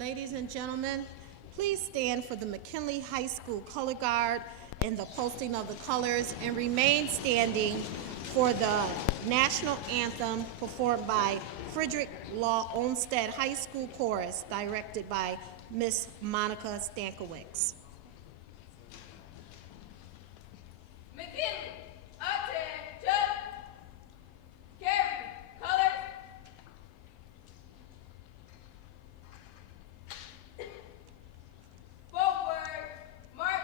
Ladies and gentlemen, please stand for the McKinley High School Color Guard and the posting of the colors, and remain standing for the national anthem performed by Frederick Law Olmsted High School Chorus, directed by Miss Monica Stankiewicz. McKinley, attention! Carry colors. Forward, march.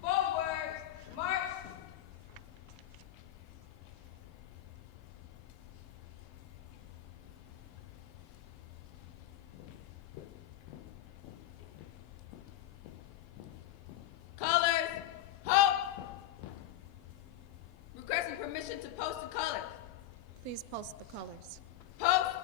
Forward, march. Colors, hope. Requesting permission to post the colors. Please post the colors. Post.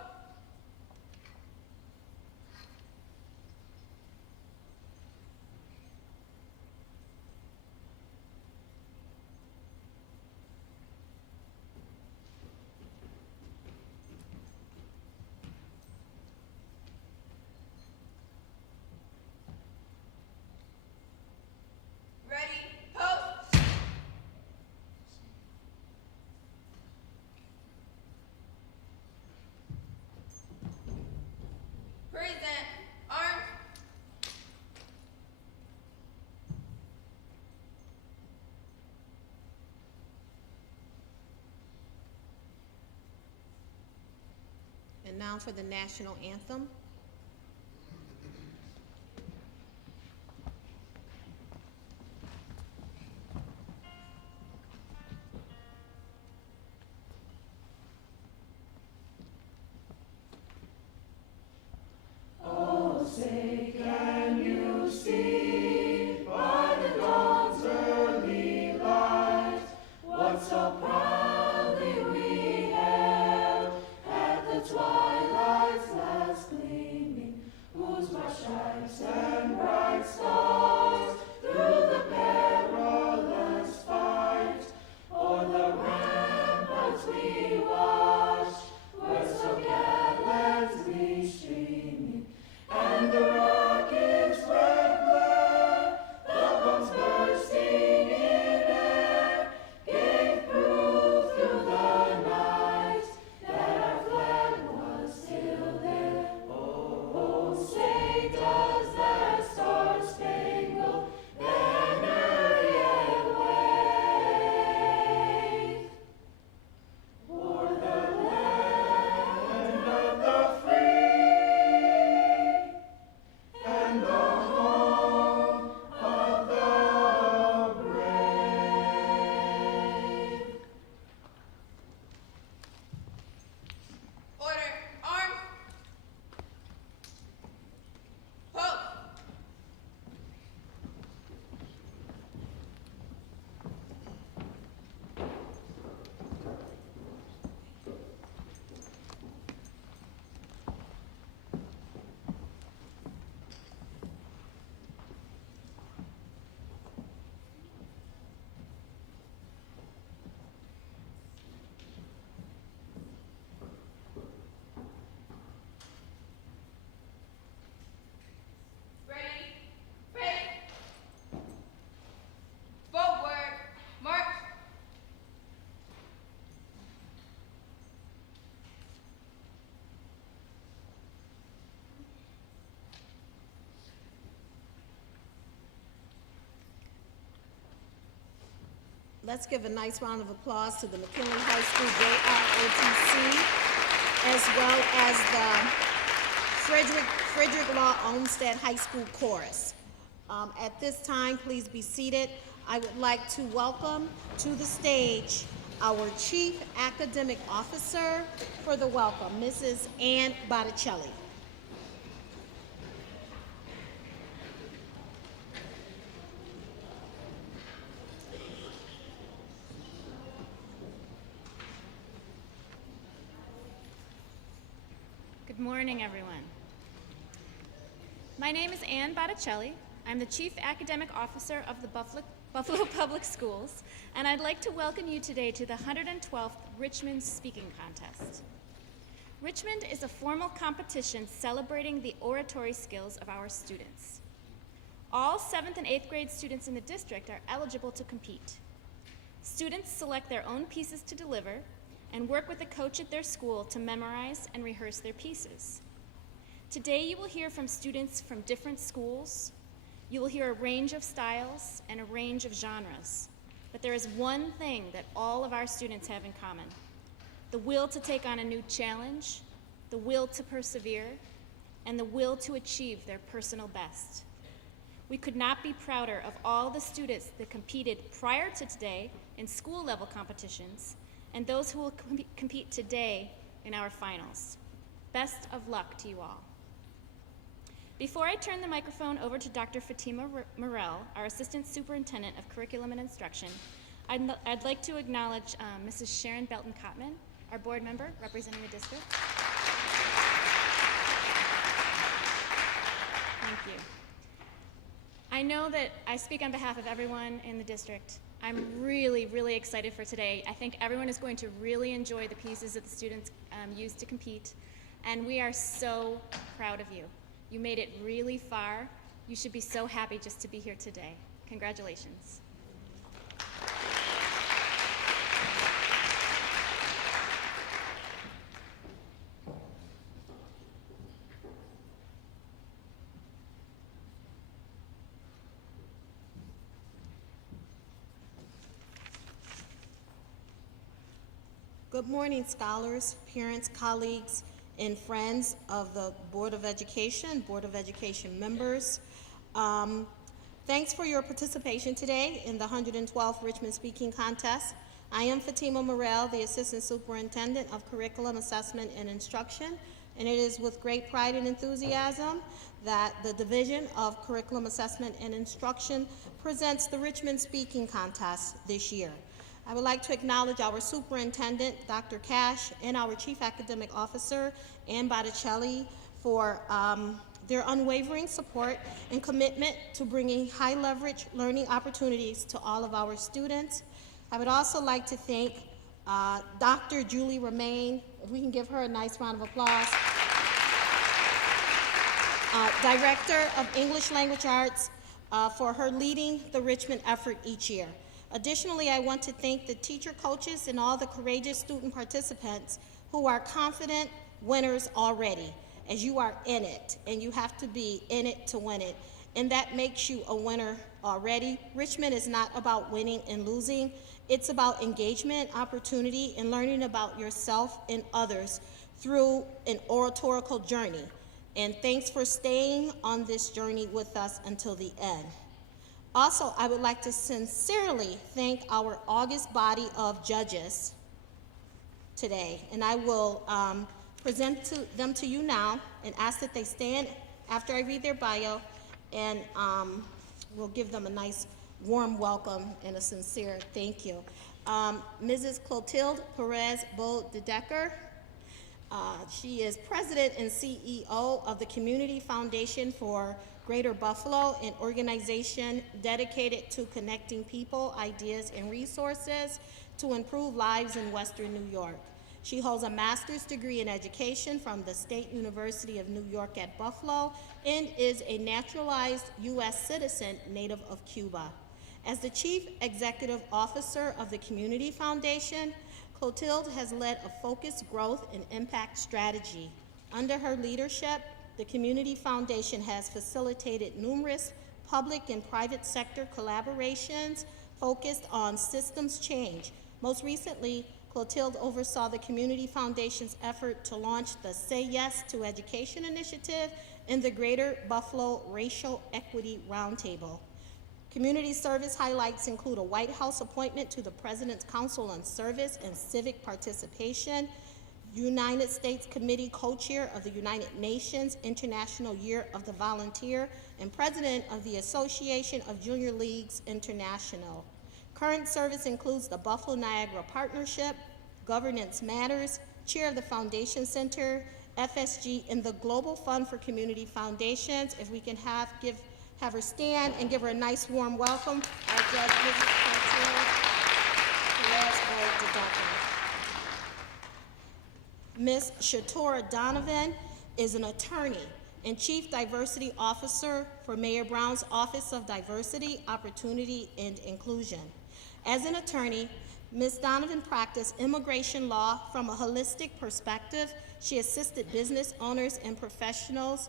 Ready, post. Present, arms. And now for the national anthem. Order, arms. Post. Ready, face. Forward, march. Let's give a nice round of applause to the McKinley High School JROTC, as well as the Frederick Law Olmsted High School Chorus. At this time, please be seated. I would like to welcome to the stage our Chief Academic Officer for the welcome, Mrs. Ann Botticelli. Good morning, everyone. My name is Ann Botticelli. I'm the Chief Academic Officer of the Buffalo Public Schools, and I'd like to welcome you today to the 112th Richmond Speaking Contest. Richmond is a formal competition celebrating the oratory skills of our students. All 7th and 8th grade students in the district are eligible to compete. Students select their own pieces to deliver and work with a coach at their school to memorize and rehearse their pieces. Today you will hear from students from different schools. You will hear a range of styles and a range of genres. But there is one thing that all of our students have in common: the will to take on a new challenge, the will to persevere, and the will to achieve their personal best. We could not be prouder of all the students that competed prior to today in school-level competitions and those who will compete today in our finals. Best of luck to you all. Before I turn the microphone over to Dr. Fatima Morelle, our Assistant Superintendent of Curriculum and Instruction, I'd like to acknowledge Mrs. Sharon Belton-Cotman, our board member representing the district. Thank you. I know that I speak on behalf of everyone in the district. I'm really, really excited for today. I think everyone is going to really enjoy the pieces that the students used to compete, and we are so proud of you. You made it really far. You should be so happy just to be here today. Congratulations. Good morning, scholars, parents, colleagues, and friends of the Board of Education members. Thanks for your participation today in the 112th Richmond Speaking Contest. I am Fatima Morelle, the Assistant Superintendent of Curriculum Assessment and Instruction, and it is with great pride and enthusiasm that the Division of Curriculum Assessment and Instruction presents the Richmond Speaking Contest this year. I would like to acknowledge our Superintendent, Dr. Cash, and our Chief Academic Officer, Ann Botticelli, for their unwavering support and commitment to bringing high-leverage learning opportunities to all of our students. I would also like to thank Dr. Julie Romain, if we can give her a nice round of applause, Director of English Language Arts, for her leading the Richmond effort each year. Additionally, I want to thank the teacher coaches and all the courageous student participants who are confident winners already, as you are in it, and you have to be in it to win it, and that makes you a winner already. Richmond is not about winning and losing. It's about engagement, opportunity, and learning about yourself and others through an oratorical journey. And thanks for staying on this journey with us until the end. Also, I would like to sincerely thank our august body of judges today, and I will present them to you now and ask that they stand after I read their bio, and we'll give them a nice warm welcome and a sincere thank you. Mrs. Clotilde Perez Bo de Decker. She is President and CEO of the Community Foundation for Greater Buffalo, an organization dedicated to connecting people, ideas, and resources to improve lives in Western New York. She holds a master's degree in education from the State University of New York at Buffalo and is a naturalized U.S. citizen native of Cuba. As the Chief Executive Officer of the Community Foundation, Clotilde has led a focused growth and impact strategy. Under her leadership, the Community Foundation has facilitated numerous public and private sector collaborations focused on systems change. Most recently, Clotilde oversaw the Community Foundation's effort to launch the Say Yes to Education initiative in the Greater Buffalo Racial Equity Roundtable. Community service highlights include a White House appointment to the President's Council on Service and Civic Participation, United States Committee co-chair of the United Nations International Year of the Volunteer, and president of the Association of Junior Leagues International. Current service includes the Buffalo Niagara Partnership, Governance Matters, chair of the Foundation Center, FSG, and the Global Fund for Community Foundations. If we can give have her stand and give her a nice warm welcome. Our judge, Mrs. Cantil, last word to Duncan. Ms. Shatora Donovan is an attorney and Chief Diversity Officer for Mayor Brown's Office of Diversity, Opportunity, and Inclusion. As an attorney, Ms. Donovan practiced immigration law from a holistic perspective. She assisted business owners and professionals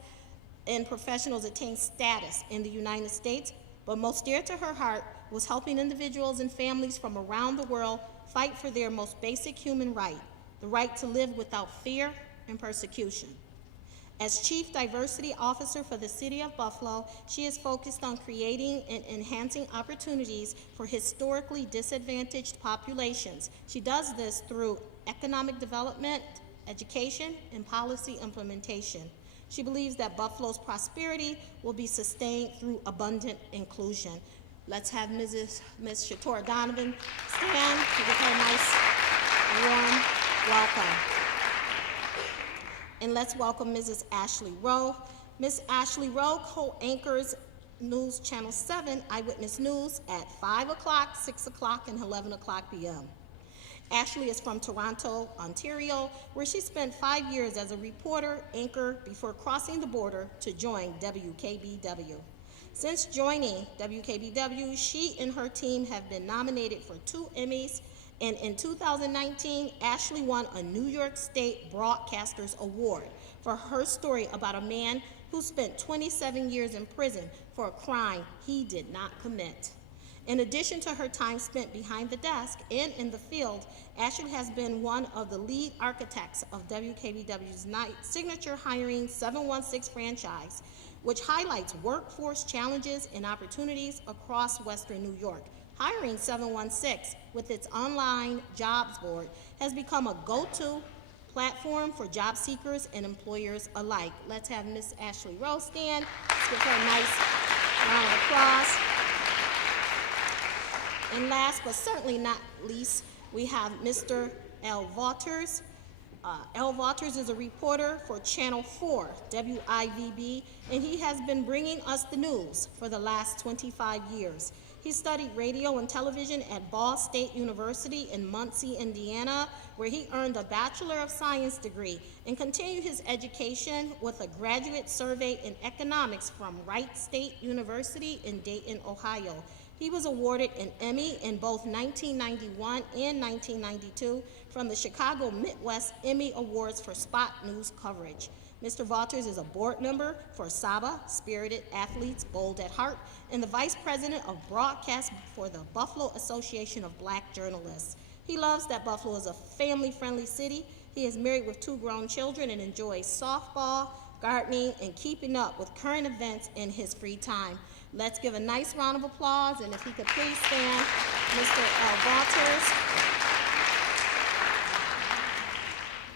attain status in the United States, but most dear to her heart was helping individuals and families from around the world fight for their most basic human right, the right to live without fear and persecution. As Chief Diversity Officer for the City of Buffalo, she is focused on creating and enhancing opportunities for historically disadvantaged populations. She does this through economic development, education, and policy implementation. She believes that Buffalo's prosperity will be sustained through abundant inclusion. Let's have Ms. Shatora Donovan stand to give her a nice, warm welcome. And let's welcome Mrs. Ashley Rowe. Ms. Ashley Rowe co-anchors News Channel 7 Eyewitness News at 5 o'clock, 6 o'clock, and 11 o'clock p.m. Ashley is from Toronto, Ontario, where she spent 5 years as a reporter anchor before crossing the border to join WKBW. Since joining WKBW, she and her team have been nominated for 2 Emmys, and in 2019, Ashley won a New York State Broadcasters Award for her story about a man who spent 27 years in prison for a crime he did not commit. In addition to her time spent behind the desk and in the field, Ashley has been one of the lead architects of WKBW's signature Hiring 716 franchise, which highlights workforce challenges and opportunities across Western New York. Hiring 716, with its online jobs board, has become a go-to platform for job seekers and employers alike. Let's have Ms. Ashley Rowe stand. Let's give her a nice round of applause. And last but certainly not least, we have Mr. L. Vaughters. L. Vaughters is a reporter for Channel 4, WIVB, and he has been bringing us the news for the last 25 years. He studied radio and television at Ball State University in Muncie, Indiana, where he earned a Bachelor of Science degree and continued his education with a graduate survey in economics from Wright State University in Dayton, Ohio. He was awarded an Emmy in both 1991 and 1992 from the Chicago Midwest Emmy Awards for spot news coverage. Mr. Vaughters is a board member for SABA, Spirited Athletes, Bold at Heart, and the Vice President of Broadcast for the Buffalo Association of Black Journalists. He loves that Buffalo is a family-friendly city. He is married with 2 grown children and enjoys softball, gardening, and keeping up with current events in his free time. Let's give a nice round of applause, and if he could please stand, Mr. Vaughters.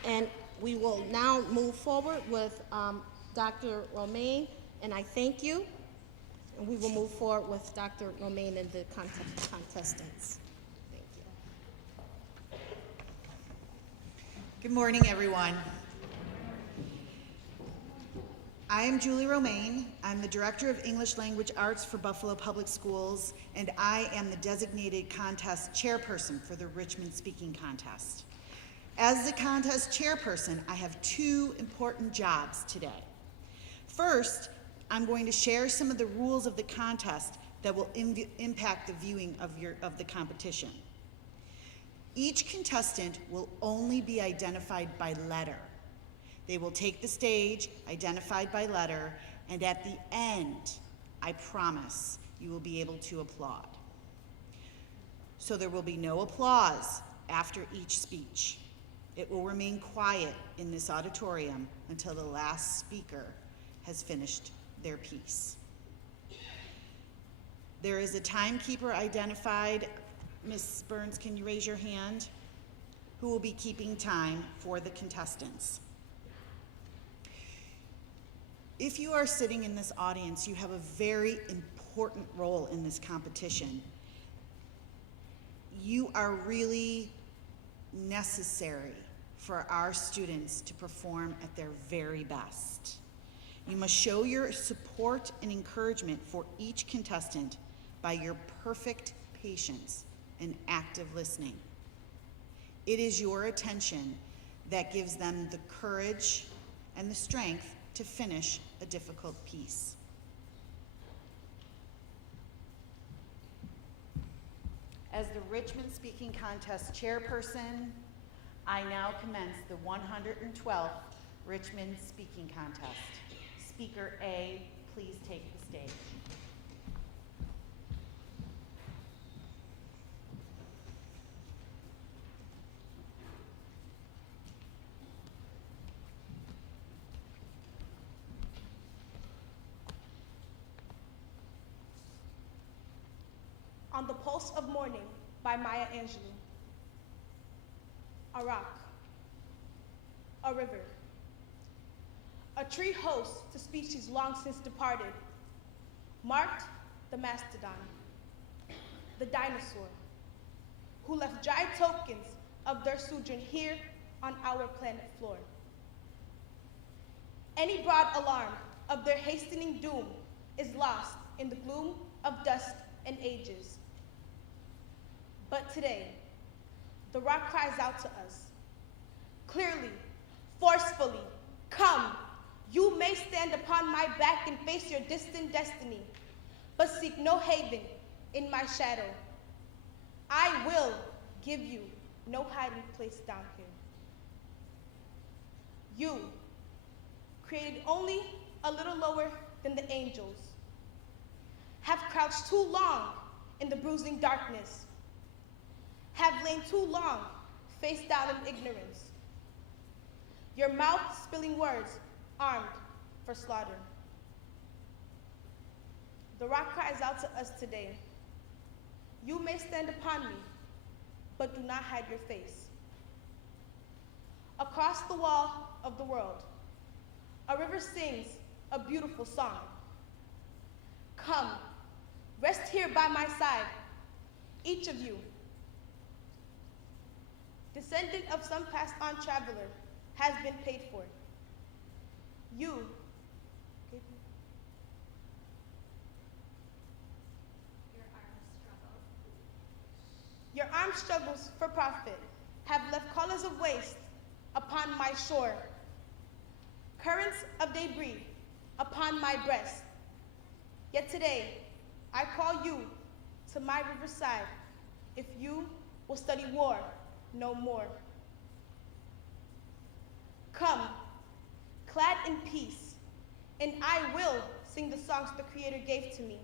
And we will now move forward with Dr. Romain, and I thank you. And we will move forward with Dr. Romain and the contestants. Thank you. Good morning, everyone. I am Julie Romain. I'm the Director of English Language Arts for Buffalo Public Schools, and I am the designated contest chairperson for the Richmond Speaking Contest. As the contest chairperson, I have 2 important jobs today. First, I'm going to share some of the rules of the contest that will impact the viewing of the competition. Each contestant will only be identified by letter. They will take the stage, identified by letter, and at the end, I promise, you will be able to applaud. So there will be no applause after each speech. It will remain quiet in this auditorium until the last speaker has finished their piece. There is a timekeeper identified. Ms. Burns, can you raise your hand? Who will be keeping time for the contestants. If you are sitting in this audience, you have a very important role in this competition. You are really necessary for our students to perform at their very best. You must show your support and encouragement for each contestant by your perfect patience and active listening. It is your attention that gives them the courage and the strength to finish a difficult piece. As the Richmond Speaking Contest chairperson, I now commence the 112th Richmond Speaking Contest. Speaker A, please take the stage. On the Pulse of Morning by Maya Angelou. A rock, a river, a tree host to species long since departed, marked the mastodon, the dinosaur, who left dry tokens of their sojourn here on our planet floor. Any broad alarm of their hastening doom is lost in the gloom of dust and ages. But today, the rock cries out to us, clearly, forcefully, come, you may stand upon my back and face your distant destiny, but seek no haven in my shadow. I will give you no hiding place down here. You, created only a little lower than the angels, have crouched too long in the bruising darkness, have lain too long face down in ignorance. Your mouth spilling words armed for slaughter. The rock cries out to us today. You may stand upon me, but do not hide your face. Across the wall of the world, a river sings a beautiful song. Come, rest here by my side, each of you. Descendant of some passed on traveler has been paid for. You, your armed struggles for profit have left colors of waste upon my shore, currents of debris upon my breast. Yet today, I call you to my riverside if you will study war no more. Come, clad in peace, and I will sing the songs the Creator gave to me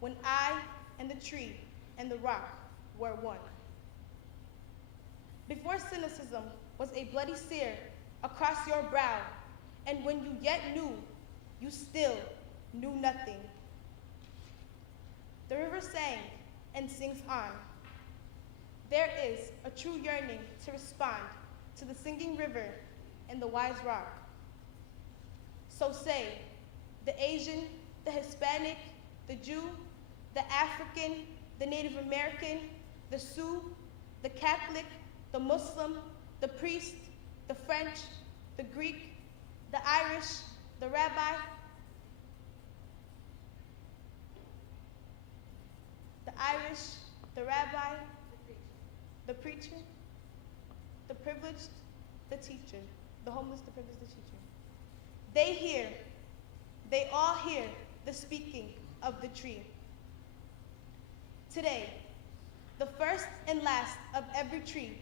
when I and the tree and the rock were one. Before cynicism was a bloody sear across your brow, and when you yet knew, you still knew nothing. The river sang and sings on. There is a true yearning to respond to the singing river and the wise rock. So say, the Asian, the Hispanic, the Jew, the African, the Native American, the Sioux, the Catholic, the Muslim, the priest, the French, the Greek, the Irish, the rabbi, the preacher, the privileged, the teacher, the homeless, the privileged, the teacher. They all hear the speaking of the tree. Today, the first and last of every tree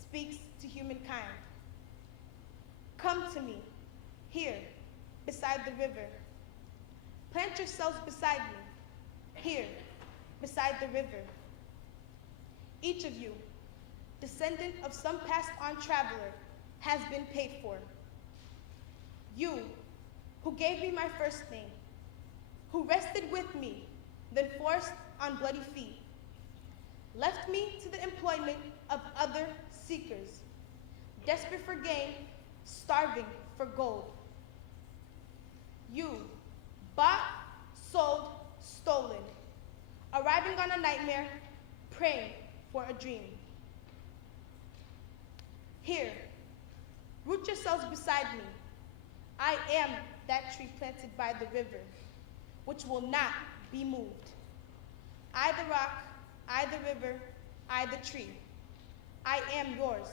speaks to humankind. Come to me, here, beside the river. Plant yourselves beside me, here, beside the river. Each of you, descendant of some passed on traveler, has been paid for. You, who gave me my first name, who rested with me, then forced on bloody feet, left me to the employment of other seekers, desperate for gain, starving for gold. You, bought, sold, stolen, arriving on a nightmare, praying for a dream. Here, root yourselves beside me. I am that tree planted by the river, which will not be moved. I the rock, I the river, I the tree. I am yours.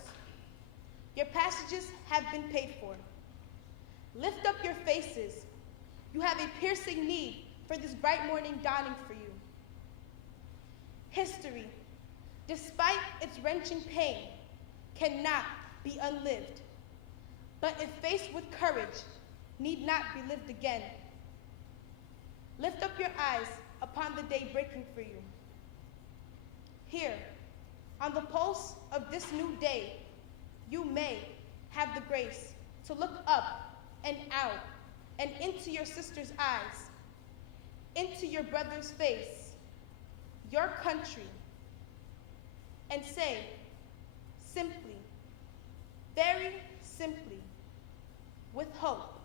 Your passages have been paid for. Lift up your faces. You have a piercing need for this bright morning dawning for you. History, despite its wrenching pain, cannot be unlived, but if faced with courage, need not be lived again. Lift up your eyes upon the day breaking for you. Here, on the pulse of this new day, you may have the grace to look up and out and into your sister's eyes, into your brother's face, your country, and say simply, very simply, with hope,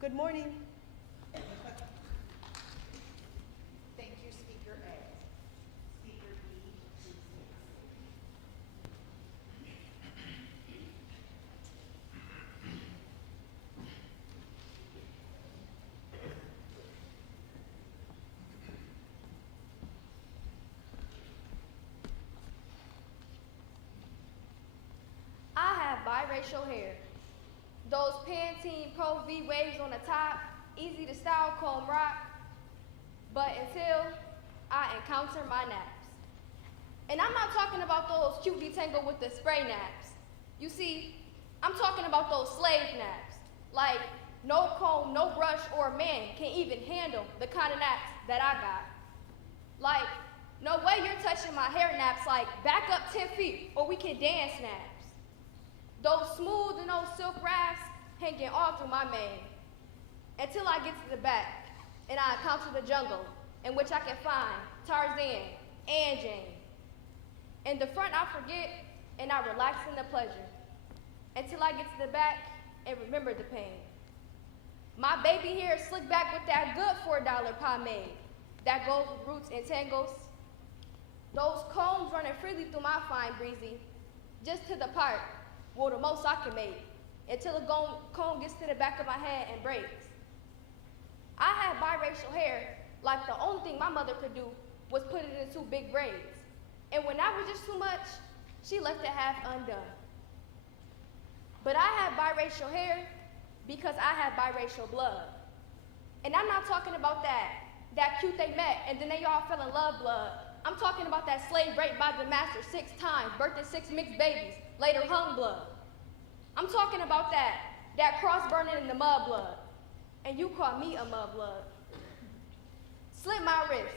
good morning. Thank you, Speaker A. Speaker B, please stand. I have biracial hair. Those Pantene Pro V waves on the top, easy to style, comb rock. But until I encounter my naps. And I'm not talking about those cute detangle with the spray naps. You see, I'm talking about those slave naps. Like, no comb, no brush, or a man can even handle the kind of naps that I got. Like, no way you're touching my hair naps, like back up 10 feet or we can dance naps. Those smooth and those silk wraps hanging all through my mane. Until I get to the back and I encounter the jungle in which I can find Tarzan and Jane. In the front I forget and I relax in the pleasure. Until I get to the back and remember the pain. My baby hair slicked back with that good $4 pomade that goes with roots and tangles. Those combs running freely through my fine breezy, just to the part, well, the most I can make, until the comb gets to the back of my head and breaks. I had biracial hair, like the only thing my mother could do was put it in 2 big braids. And when that was just too much, she left it half undone. But I had biracial hair because I had biracial blood. And I'm not talking about that cute they met and then they all fell in love blood. I'm talking about that slave raped by the master 6 times, birthed 6 mixed babies, later hung blood. I'm talking about that cross burning in the mud blood. And you call me a mud blood. Slit my wrist.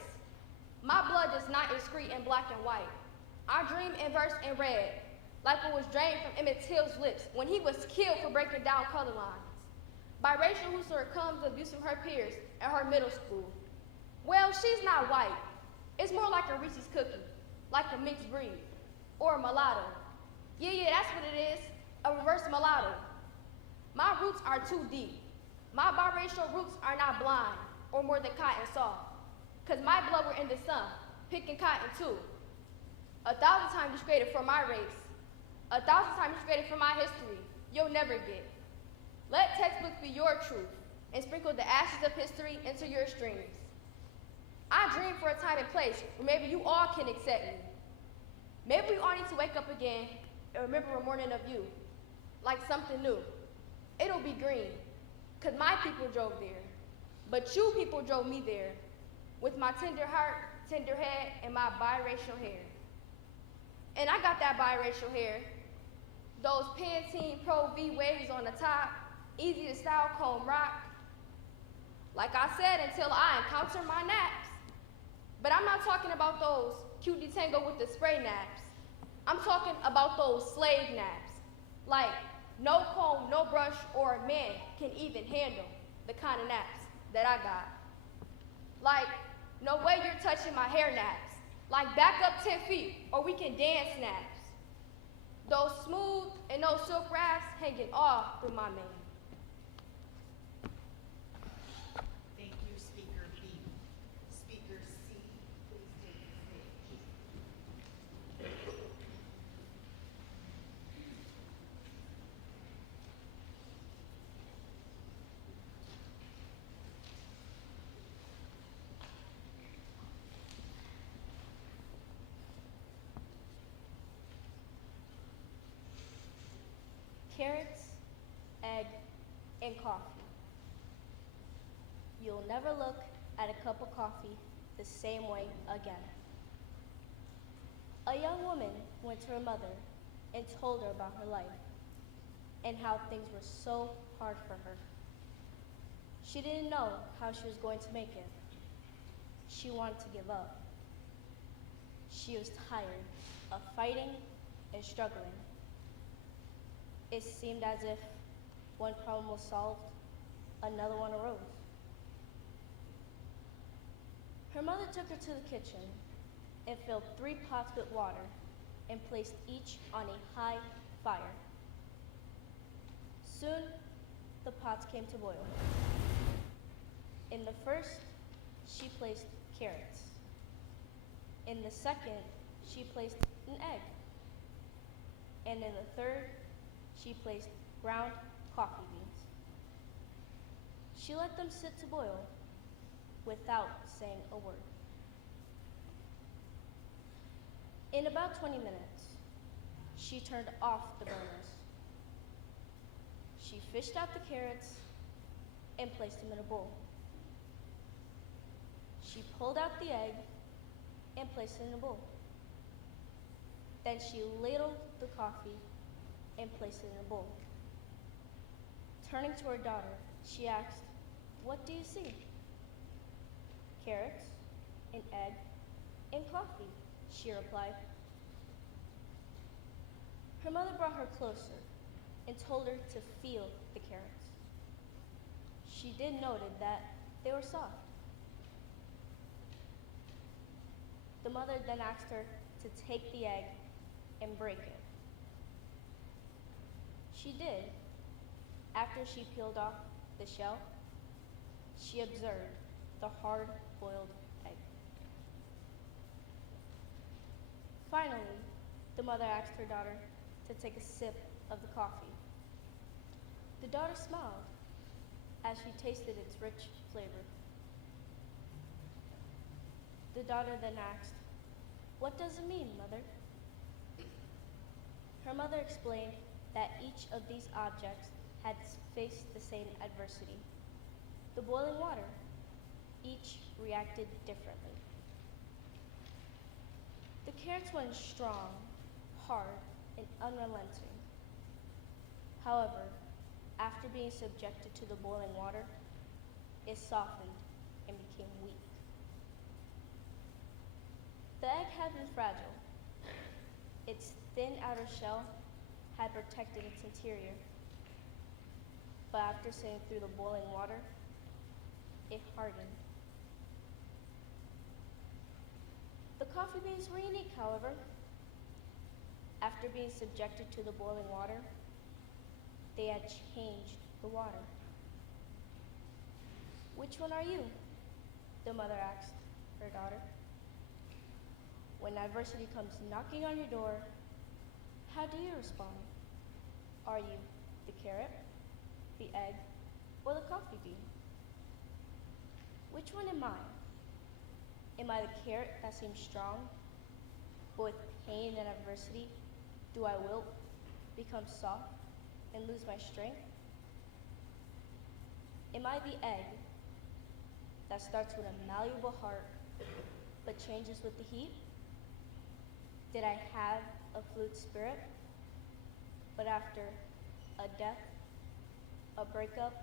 My blood does not excrete in black and white. I dream in verse in red, like it was drained from Emmett Till's lips when he was killed for breaking down color lines. Biracial who succumbs to abuse from her peers at her middle school. Well, she's not white. It's more like a Reese's cookie, like a mixed breed, or a mulatto. Yeah, that's what it is, a reverse mulatto. My roots are too deep. My biracial roots are not blind, or more than cotton soft. Cause my blood were in the sun, picking cotton too. 1,000 times discreted for my race. 1,000 times discreted for my history. You'll never get. Let textbooks be your truth, and sprinkle the ashes of history into your streams. I dream for a time and place where maybe you all can accept me. Maybe we all need to wake up again and remember a morning of you, like something new. It'll be green, cause my people drove there, but you people drove me there, with my tender heart, tender head, and my biracial hair. And I got that biracial hair, those Pantene Pro V waves on the top, easy to style, comb rock. Like I said, until I encounter my naps. But I'm not talking about those cute detangle with the spray naps. I'm talking about those slave naps. Like, no comb, no brush, or a man can even handle the kind of naps that I got. Like, no way you're touching my hair naps. Like, back up 10 feet, or we can dance naps. Those smooth and those silk wraps hanging all through my mane. Thank you, Speaker B. Speaker C, please take the stage. carrots, egg, and coffee. You'll never look at a cup of coffee the same way again. A young woman went to her mother and told her about her life and how things were so hard for her. She didn't know how she was going to make it. She wanted to give up. She was tired of fighting and struggling. It seemed as if one problem was solved, another one arose. Her mother took her to the kitchen and filled 3 pots with water and placed each on a high fire. Soon, the pots came to boil. In the first, she placed carrots. In the second, she placed an egg. And in the third, she placed ground coffee beans. She let them sit to boil without saying a word. In about 20 minutes, she turned off the burners. She fished out the carrots and placed them in a bowl. She pulled out the egg and placed it in a bowl. Then she ladled the coffee and placed it in a bowl. Turning to her daughter, she asked, "What do you see?" "Carrots, an egg, and coffee," she replied. Her mother brought her closer and told her to feel the carrots. She did noted that they were soft. The mother then asked her to take the egg and break it. She did. After she peeled off the shell, she observed the hard-boiled egg. Finally, the mother asked her daughter to take a sip of the coffee. The daughter smiled as she tasted its rich flavor. The daughter then asked, "What does it mean, Mother?" Her mother explained that each of these objects had faced the same adversity, the boiling water. Each reacted differently. The carrots went strong, hard, and unrelenting. However, after being subjected to the boiling water, it softened and became weak. The egg had been fragile. Its thin outer shell had protected its interior. But after sitting through the boiling water, it hardened. The coffee beans were unique, however. After being subjected to the boiling water, they had changed the water. "Which one are you?" the mother asked her daughter. When adversity comes knocking on your door, how do you respond? Are you the carrot, the egg, or the coffee bean? Which one am I? Am I the carrot that seems strong, but with pain and adversity, do I wilt, become soft, and lose my strength? Am I the egg that starts with a malleable heart, but changes with the heat? Did I have a flute spirit, but after a death, a breakup,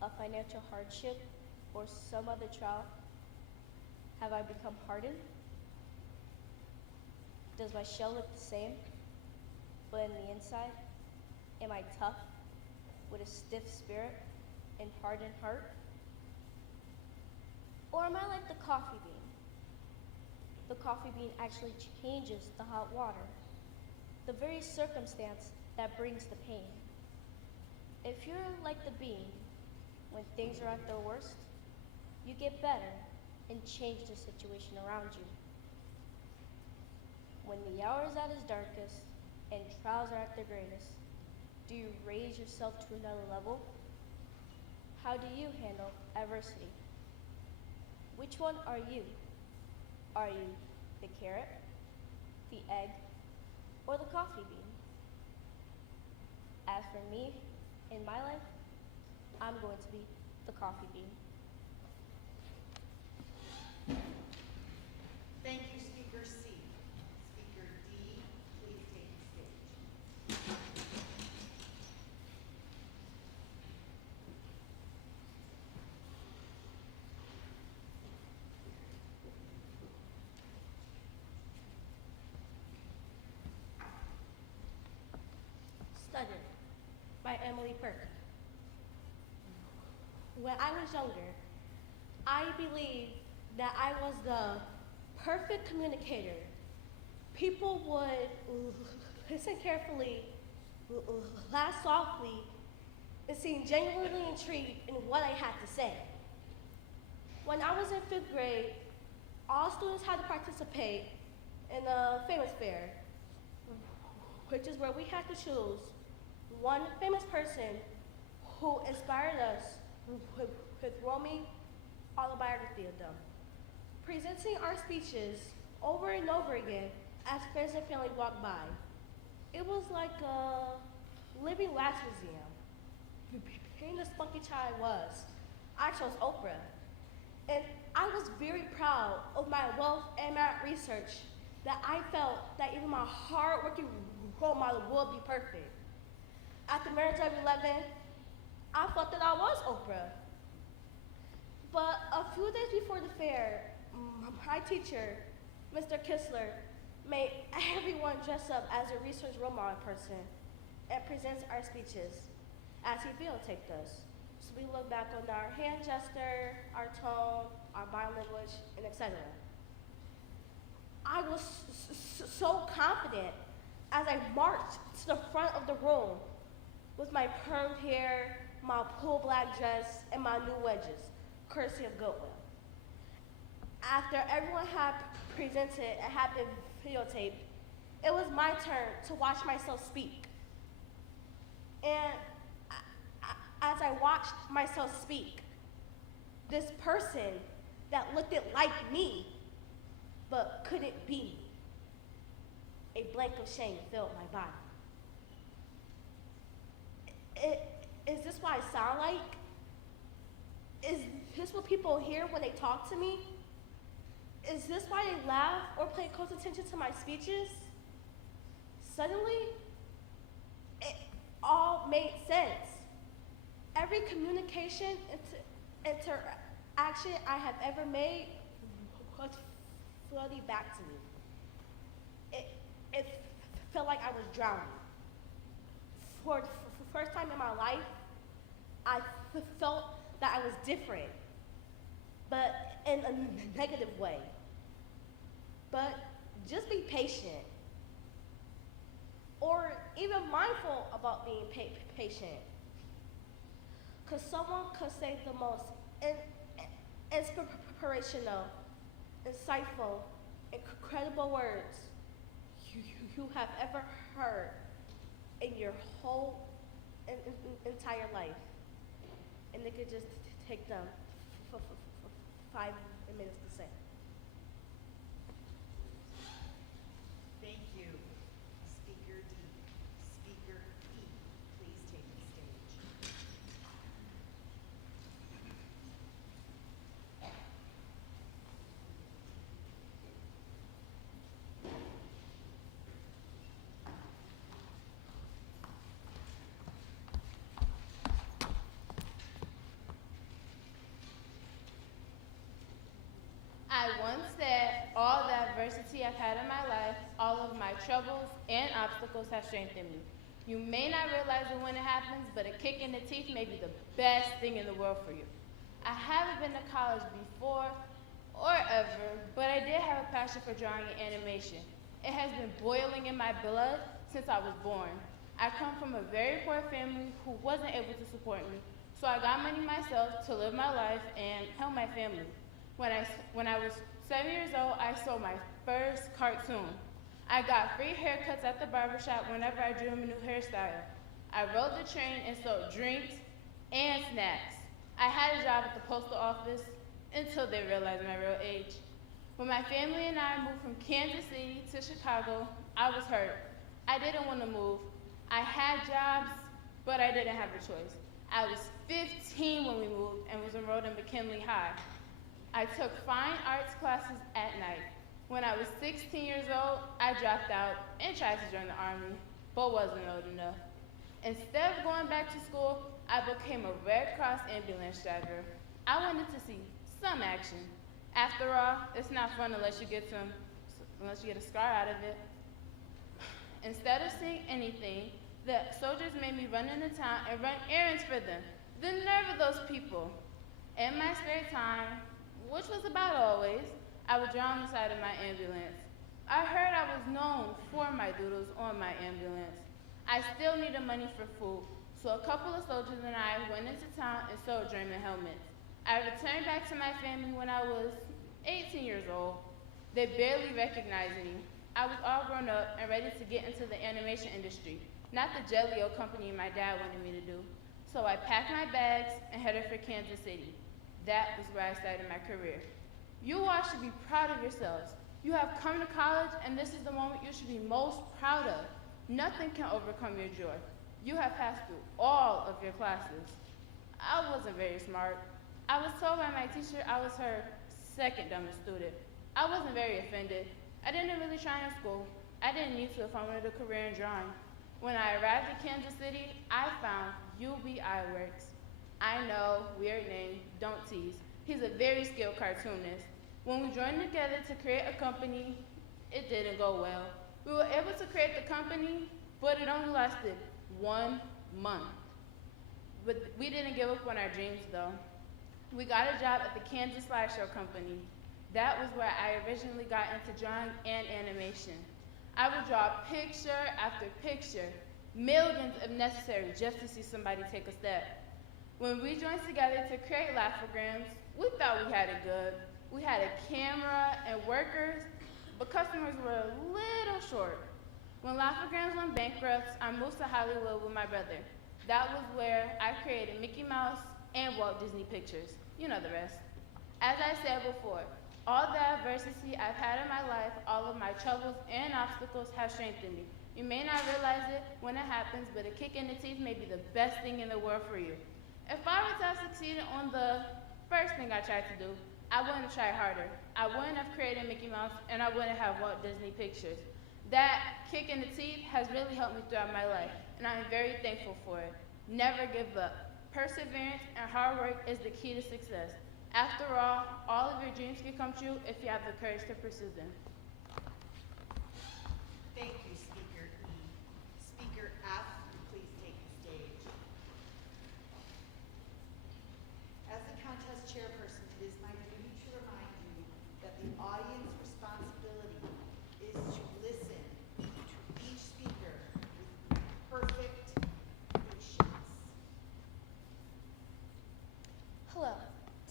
a financial hardship, or some other trial, have I become hardened? Does my shell look the same, but in the inside, am I tough, with a stiff spirit and hardened heart? Or am I like the coffee bean? The coffee bean actually changes the hot water, the very circumstance that brings the pain. If you're like the bean, when things are at their worst, you get better and change the situation around you. When the hour is at its darkest and trials are at their greatest, do you raise yourself to another level? How do you handle adversity? Which one are you? Are you the carrot, the egg, or the coffee bean? As for me, in my life, I'm going to be the coffee bean. Thank you, Speaker C. Speaker D, please take the stage. Studied by Emily Perk. When I was younger, I believed that I was the perfect communicator. People would listen carefully, laugh softly, and seem genuinely intrigued in what I had to say. When I was in 5th grade, all students had to participate in a famous fair, which is where we had to choose one famous person who inspired us with Romain autobiography of them. Presenting our speeches over and over again as friends and family walked by. It was like a living wax museum. Being the spunky child I was, I chose Oprah. And I was very proud of my wealth and math research that I felt that even my hard-working role model would be perfect. At the marriage of 11, I thought that I was Oprah. But a few days before the fair, my teacher, Mr. Kistler, made everyone dress up as a research role model person and presents our speeches as he videotaped us. So we look back on our hand gesture, our tone, our body language, and etc. I was so confident as I marched to the front of the room with my permed hair, my full black dress, and my new wedges, courtesy of Goodwill. After everyone had presented and had been videotaped, it was my turn to watch myself speak. And as I watched myself speak, this person that looked it like me, but couldn't be me, a blank of shame filled my body. Is this what I sound like? Is this what people hear when they talk to me? Is this why they laugh or pay close attention to my speeches? Suddenly, it all made sense. Every communication interaction I have ever made was floating back to me. It felt like I was drowning. For the first time in my life, I felt that I was different, but in a negative way. But just be patient, or even mindful about being patient. Because someone could say the most inspirational, insightful, incredible words you have ever heard in your whole entire life. And it could just take them 5 minutes to say. Thank you. Speaker D. Speaker E, please take the stage. I once said, all the adversity I've had in my life, all of my troubles and obstacles have strengthened me. You may not realize it when it happens, but a kick in the teeth may be the best thing in the world for you. I haven't been to college before or ever, but I did have a passion for drawing and animation. It has been boiling in my blood since I was born. I come from a very poor family who wasn't able to support me, so I got money myself to live my life and help my family. When I was 7 years old, I sold my first cartoon. I got free haircuts at the barbershop whenever I drew him a new hairstyle. I rode the train and sold drinks and snacks. I had a job at the postal office until they realized my real age. When my family and I moved from Kansas City to Chicago, I was hurt. I didn't want to move. I had jobs but I didn't have a choice. I was 15 when we moved and was enrolled in McKinley High. I took fine arts classes at night. When I was 16 years old, I dropped out and tried to join the Army, but wasn't old enough. Instead of going back to school, I became a Red Cross ambulance driver. I wanted to see some action. After all, it's not fun unless you get a scar out of it. Instead of seeing anything, the soldiers made me run into town and run errands for them. The nerve of those people. In my spare time, which was about always, I would draw on the side of my ambulance. I heard I was known for my doodles on my ambulance. I still needed money for food, so a couple of soldiers and I went into town and sold German helmets. I returned back to my family when I was 18 years old. They barely recognized me. I was all grown up and ready to get into the animation industry, not the Jelly-O company my dad wanted me to do. So I packed my bags and headed for Kansas City. That was where I started my career. You all should be proud of yourselves. You have come to college, and this is the moment you should be most proud of. Nothing can overcome your joy. You have passed through all of your classes. I wasn't very smart. I was told by my teacher I was her second dumbest student. I wasn't very offended. I didn't really try in school. I didn't need to if I wanted a career in drawing. When I arrived at Kansas City, I found UBI Works. I know, weird name, don't tease. He's a very skilled cartoonist. When we joined together to create a company, it didn't go well. We were able to create the company, but it only lasted 1 month. But we didn't give up on our dreams though. We got a job at the Kansas Slideshow Company. That was where I originally got into drawing and animation. I would draw picture after picture, millions if necessary, just to see somebody take a step. When we joined together to create Laugh-O-Grams, we thought we had it good. We had a camera and workers, but customers were a little short. When Laugh-O-Grams went bankrupt, I moved to Hollywood with my brother. That was where I created Mickey Mouse and Walt Disney Pictures. You know the rest. As I said before, all the adversity I've had in my life, all of my troubles and obstacles have strengthened me. You may not realize it when it happens, but a kick in the teeth may be the best thing in the world for you. If I were to have succeeded on the first thing I tried to do, I wouldn't have tried harder. I wouldn't have created Mickey Mouse, and I wouldn't have Walt Disney Pictures. That kick in the teeth has really helped me throughout my life, and I am very thankful for it. Never give up. Perseverance and hard work is the key to success. After all of your dreams can come true if you have the courage to pursue them. Thank you, Speaker E. Speaker F, please take the stage. As the contest chairperson, it is my duty to remind you that the audience responsibility is to listen to each speaker with perfect patience. Hello.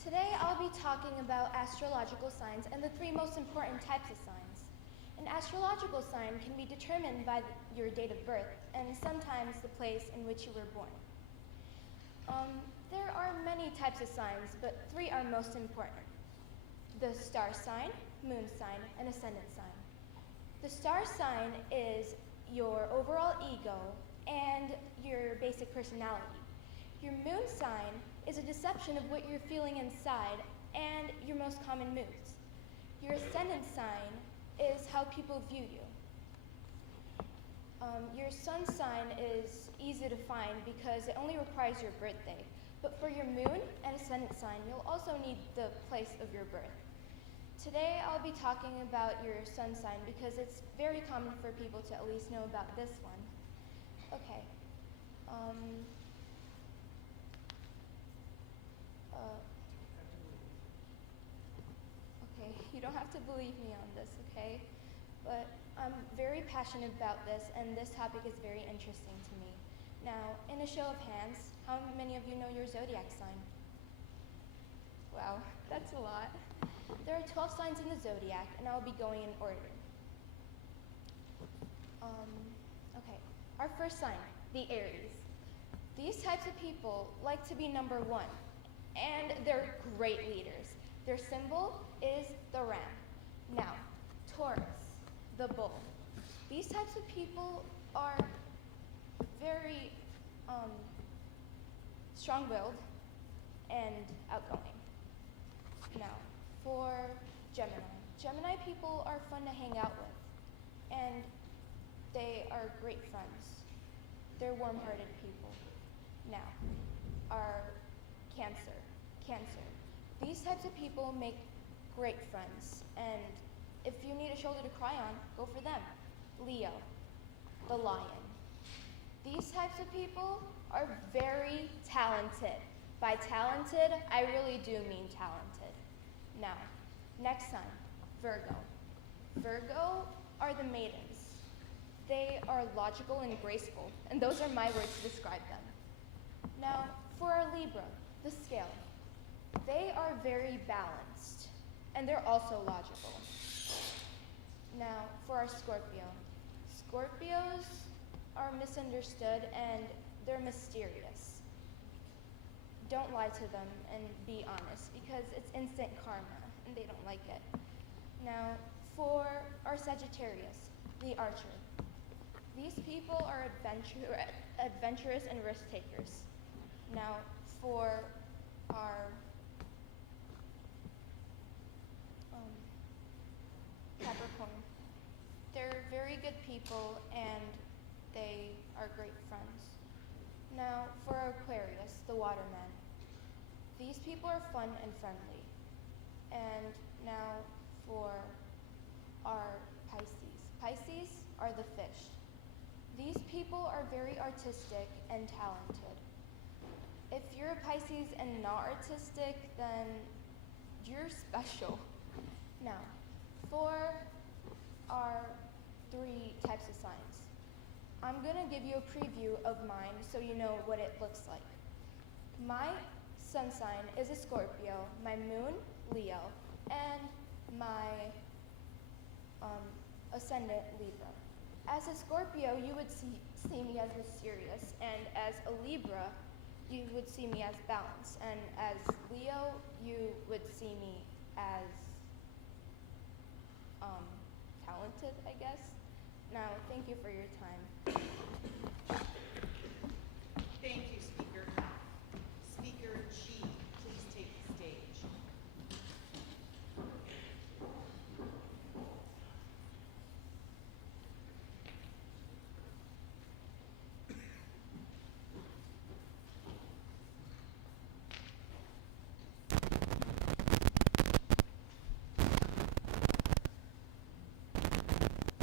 Today I'll be talking about astrological signs and the 3 most important types of signs. An astrological sign can be determined by your date of birth and sometimes the place in which you were born. There are many types of signs, but 3 are most important. The star sign, moon sign, and ascendant sign. The star sign is your overall ego and your basic personality. Your moon sign is a deception of what you're feeling inside and your most common moods. Your ascendant sign is how people view you. Your sun sign is easy to find because it only requires your birthday. But for your moon and ascendant sign, you'll also need the place of your birth. Today I'll be talking about your sun sign because it's very common for people to at least know about this one. Okay. Okay, you don't have to believe me on this, okay? But I'm very passionate about this, and this topic is very interesting to me. Now, in a show of hands, how many of you know your zodiac sign? Wow, that's a lot. There are 12 signs in the zodiac, and I'll be going in order. Okay, our first sign, the Aries. These types of people like to be number 1, and they're great leaders. Their symbol is the ram. Now, Taurus, the bull. These types of people are very um, strong-willed, and outgoing. Now, for Gemini. Gemini people are fun to hang out with, and they are great friends. They're warm-hearted people. Now, our Cancer. Cancer. These types of people make great friends, and if you need a shoulder to cry on, go for them. Leo, the lion. These types of people are very talented. By talented, I really do mean talented. Now, next sign, Virgo. Virgo are the maidens. They are logical and graceful, and those are my words to describe them. Now, for our Libra, the scale. They are very balanced, and they're also logical. Now, for our Scorpio. Scorpios are misunderstood, and they're mysterious. Don't lie to them and be honest, because it's instant karma, and they don't like it. Now, for our Sagittarius, the Archer. These people are adventurous and risk takers. Now, for our Capricorn, they're very good people and they are great friends. Now, for our Aquarius, the Waterman. These people are fun and friendly. And now for our Pisces. Pisces are the fish. These people are very artistic and talented. If you're a Pisces and not artistic, then you're special. Now, for our 3 types of signs, I'm gonna give you a preview of mine so you know what it looks like. My sun sign is a Scorpio, my moon, Leo, and my ascendant, Libra. As a Scorpio, you would see me as mysterious, and as a Libra, you would see me as balanced, and as Leo, you would see me as talented, I guess. Now, thank you for your time. Thank you, Speaker. Speaker G, please take the stage.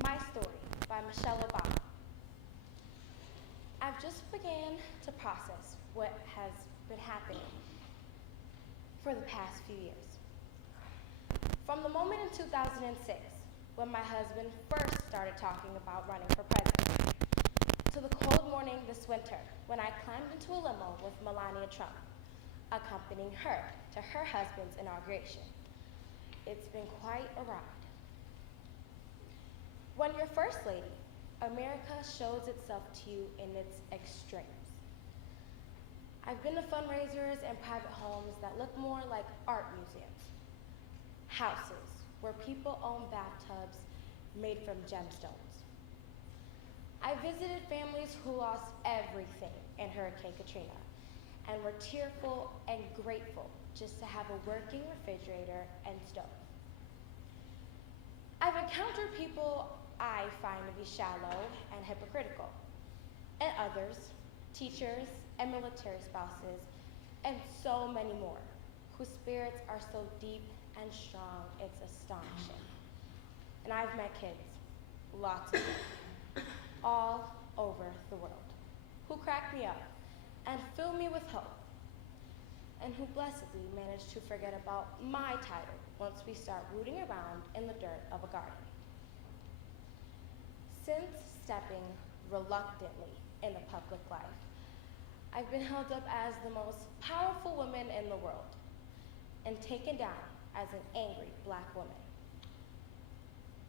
My Story by Michelle Obama. I've just began to process what has been happening for the past few years. From the moment in 2006, when my husband first started talking about running for president, to the cold morning this winter, when I climbed into a limo with Melania Trump, accompanying her to her husband's inauguration. It's been quite a ride. When you're First Lady, America shows itself to you in its extremes. I've been to fundraisers and private homes that look more like art museums. Houses where people own bathtubs made from gemstones. I visited families who lost everything in Hurricane Katrina and were tearful and grateful just to have a working refrigerator and stove. I've encountered people I find to be shallow and hypocritical, and others, teachers and military spouses, and so many more, whose spirits are so deep and strong, it's astonishing. And I've met kids, lots of them, all over the world, who crack me up and fill me with hope, and who blessedly manage to forget about my title once we start rooting around in the dirt of a garden. Since stepping reluctantly into public life, I've been held up as the most powerful woman in the world and taken down as an angry Black woman.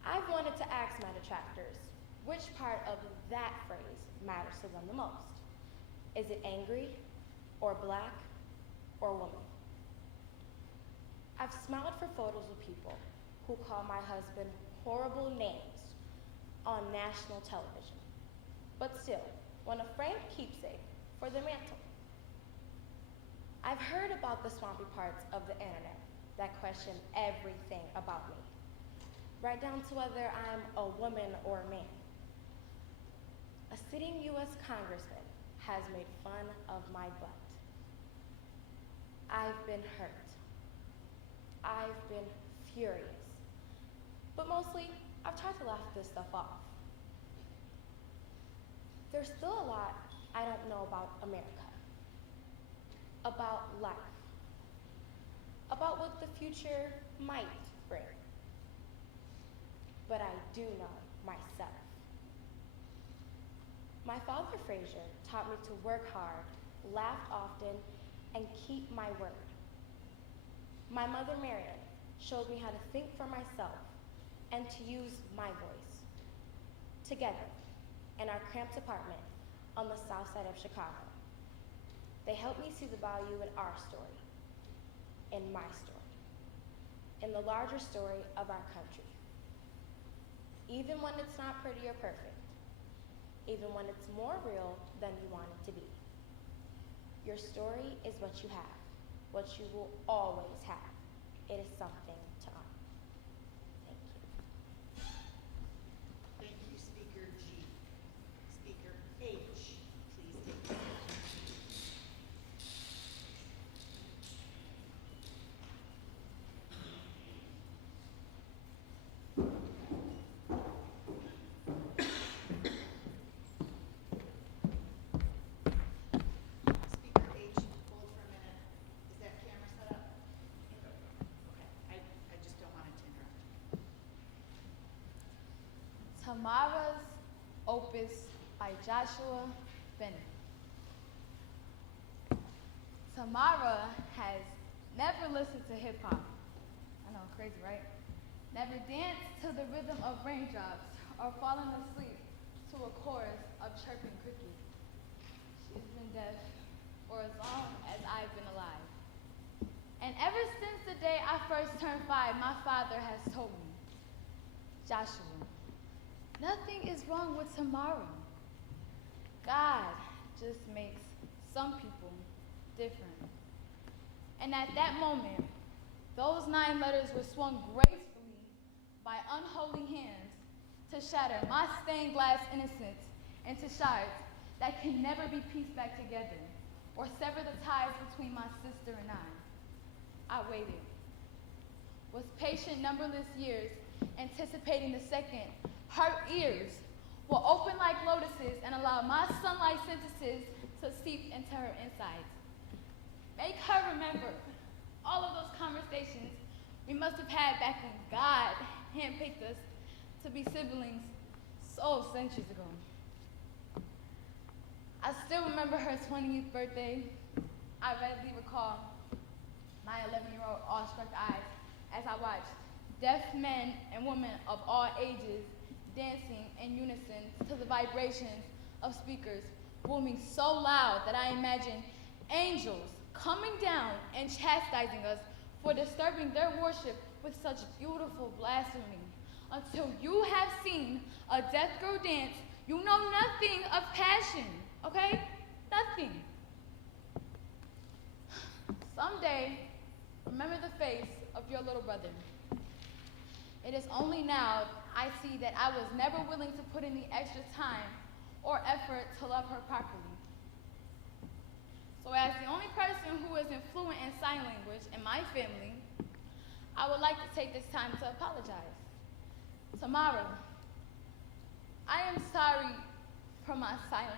I've wanted to ask my detractors which part of that phrase matters to them the most. Is it angry, or Black, or woman? I've smiled for photos of people who call my husband horrible names on national television. But still, when a framed keepsake for for the mantle. I've heard about the swampy parts of the internet that question everything about me, right down to whether I'm a woman or a man. A sitting U.S. congressman has made fun of my butt. I've been hurt. I've been furious. But mostly, I've tried to laugh this stuff off. There's still a lot I don't know about America, about life, about what the future might bring. But I do know myself. My father, Fraser, taught me to work hard, laugh often, and keep my word. My mother, Marion, showed me how to think for myself and to use my voice. Together, in our cramped apartment on the south side of Chicago, they helped me see the value in our story, in my story, in the larger story of our country. Even when it's not pretty or perfect, even when it's more real than you want it to be. Your story is what you have, what you will always have. It is something to honor. Thank you. Thank you, Speaker G. Speaker H, please take it. Speaker H, hold for a minute. Is that camera set up? Okay, I just don't want it to interrupt. Tamara's Opus by Joshua Bennett. Tamara has never listened to hip hop. I know, crazy, right? Never danced to the rhythm of raindrops or fallen asleep to a chorus of chirping crickets. She's been deaf for as long as I've been alive. And ever since the day I first turned 5, my father has told me, Joshua, nothing is wrong with tomorrow. God just makes some people different. And at that moment, those 9 letters were swung gracefully by unholy hands to shatter my stained glass innocence into shards that can never be pieced back together or sever the ties between my sister and I waited, was patient numberless years, anticipating the second her ears will open like lotuses and allow my sunlight synthesis to seep into her insides. Make her remember all of those conversations we must have had back when God handpicked us to be siblings so centuries ago. I still remember her 20th birthday. I readily recall my 11-year-old awestruck eyes as I watched deaf men and women of all ages dancing in unison to the vibrations of speakers booming so loud that I imagined angels coming down and chastising us for disturbing their worship with such beautiful blasphemy. Until you have seen a deaf girl dance, you know nothing of passion, okay? Nothing. Someday, remember the face of your little brother. It is only now I see that I was never willing to put in the extra time or effort to love her properly. So as the only person who is fluent in sign language in my family, I would like to take this time to apologize. Tamara, I am sorry for my silence.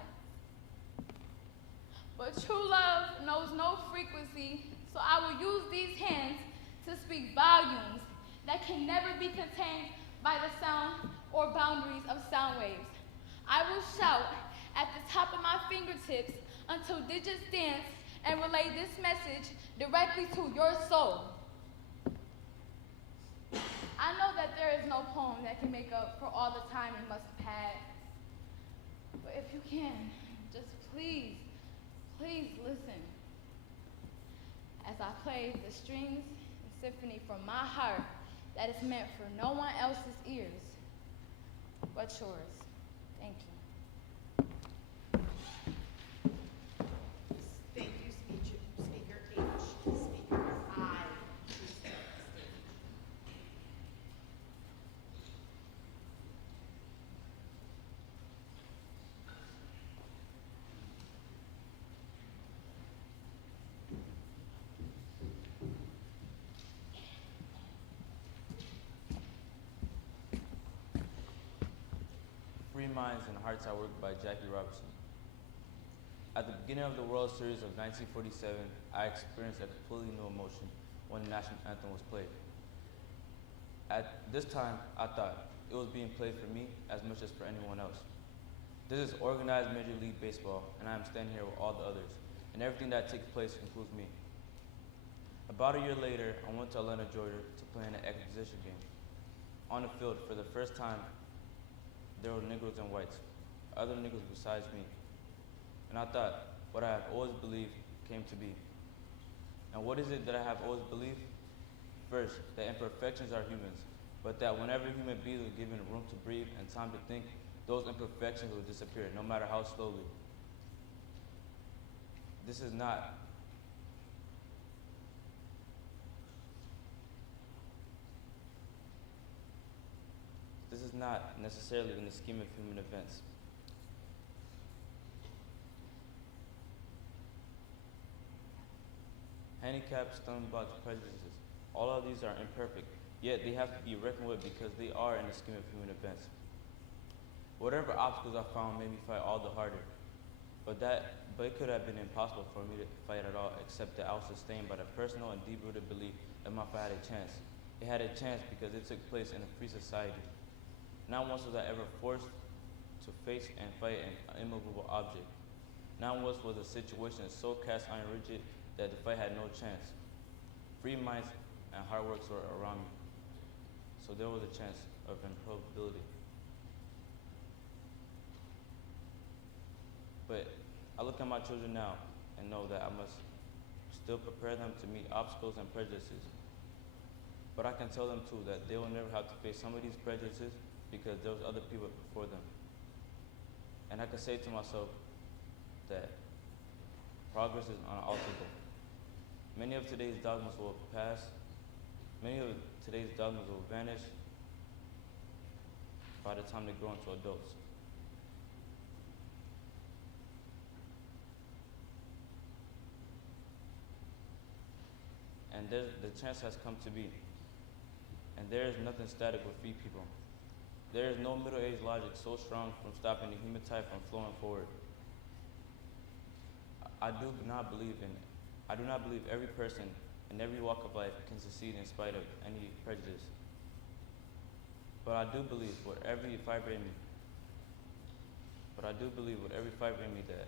But true love knows no frequency, so I will use these hands to speak volumes that can never be contained by the sound or boundaries of sound waves. I will shout at the top of my fingertips until digits dance and relay this message directly to your soul. I know that there is no poem that can make up for all the time we must have had. But if you can, just please, please listen. As I play the strings and symphony from my heart that is meant for no one else's ears but yours. Thank you. Minds and Hearts at Work by Jackie Robinson. At the beginning of the World Series of 1947, I experienced a completely new emotion when the national anthem was played. At this time, I thought it was being played for me as much as for anyone else. This is organized Major League Baseball, and I am standing here with all the others, and everything that takes place includes me. About a year later, I went to Atlanta, Georgia to play in an exhibition game. On the field, for the first time, there were Negroes and whites, other Negroes besides me. And I thought what I have always believed came to be. And what is it that I have always believed? First, that imperfections are humans, but that whenever human beings are given room to breathe and time to think, those imperfections will disappear, no matter how slowly. This is not necessarily in the scheme of human events. Handicaps, stumbling blocks, prejudices, all of these are imperfect, yet they have to be reckoned with because they are in the scheme of human events. Whatever obstacles I found made me fight all the harder, but it could have been impossible for me to fight at all, except that I was sustained by the personal and deep-rooted belief that my fight had a chance. It had a chance because it took place in a free society. Not once was I ever forced to face and fight an immovable object. Not once was a situation so cast iron rigid that the fight had no chance. Free minds and hard works were around me, so there was a chance of improbability. But I look at my children now and know that I must still prepare them to meet obstacles and prejudices. But I can tell them too that they will never have to face some of these prejudices because there was other people before them. And I can say to myself that progress is unalterable. Many of today's dogmas will pass, many of today's dogmas will vanish by the time they grow into adults. And the chance has come to be. And there is nothing static with free people. There is no middle-aged logic so strong from stopping the human type from flowing forward. I do not believe every person in every walk of life can succeed in spite of any prejudice. But I do believe with every fiber in me that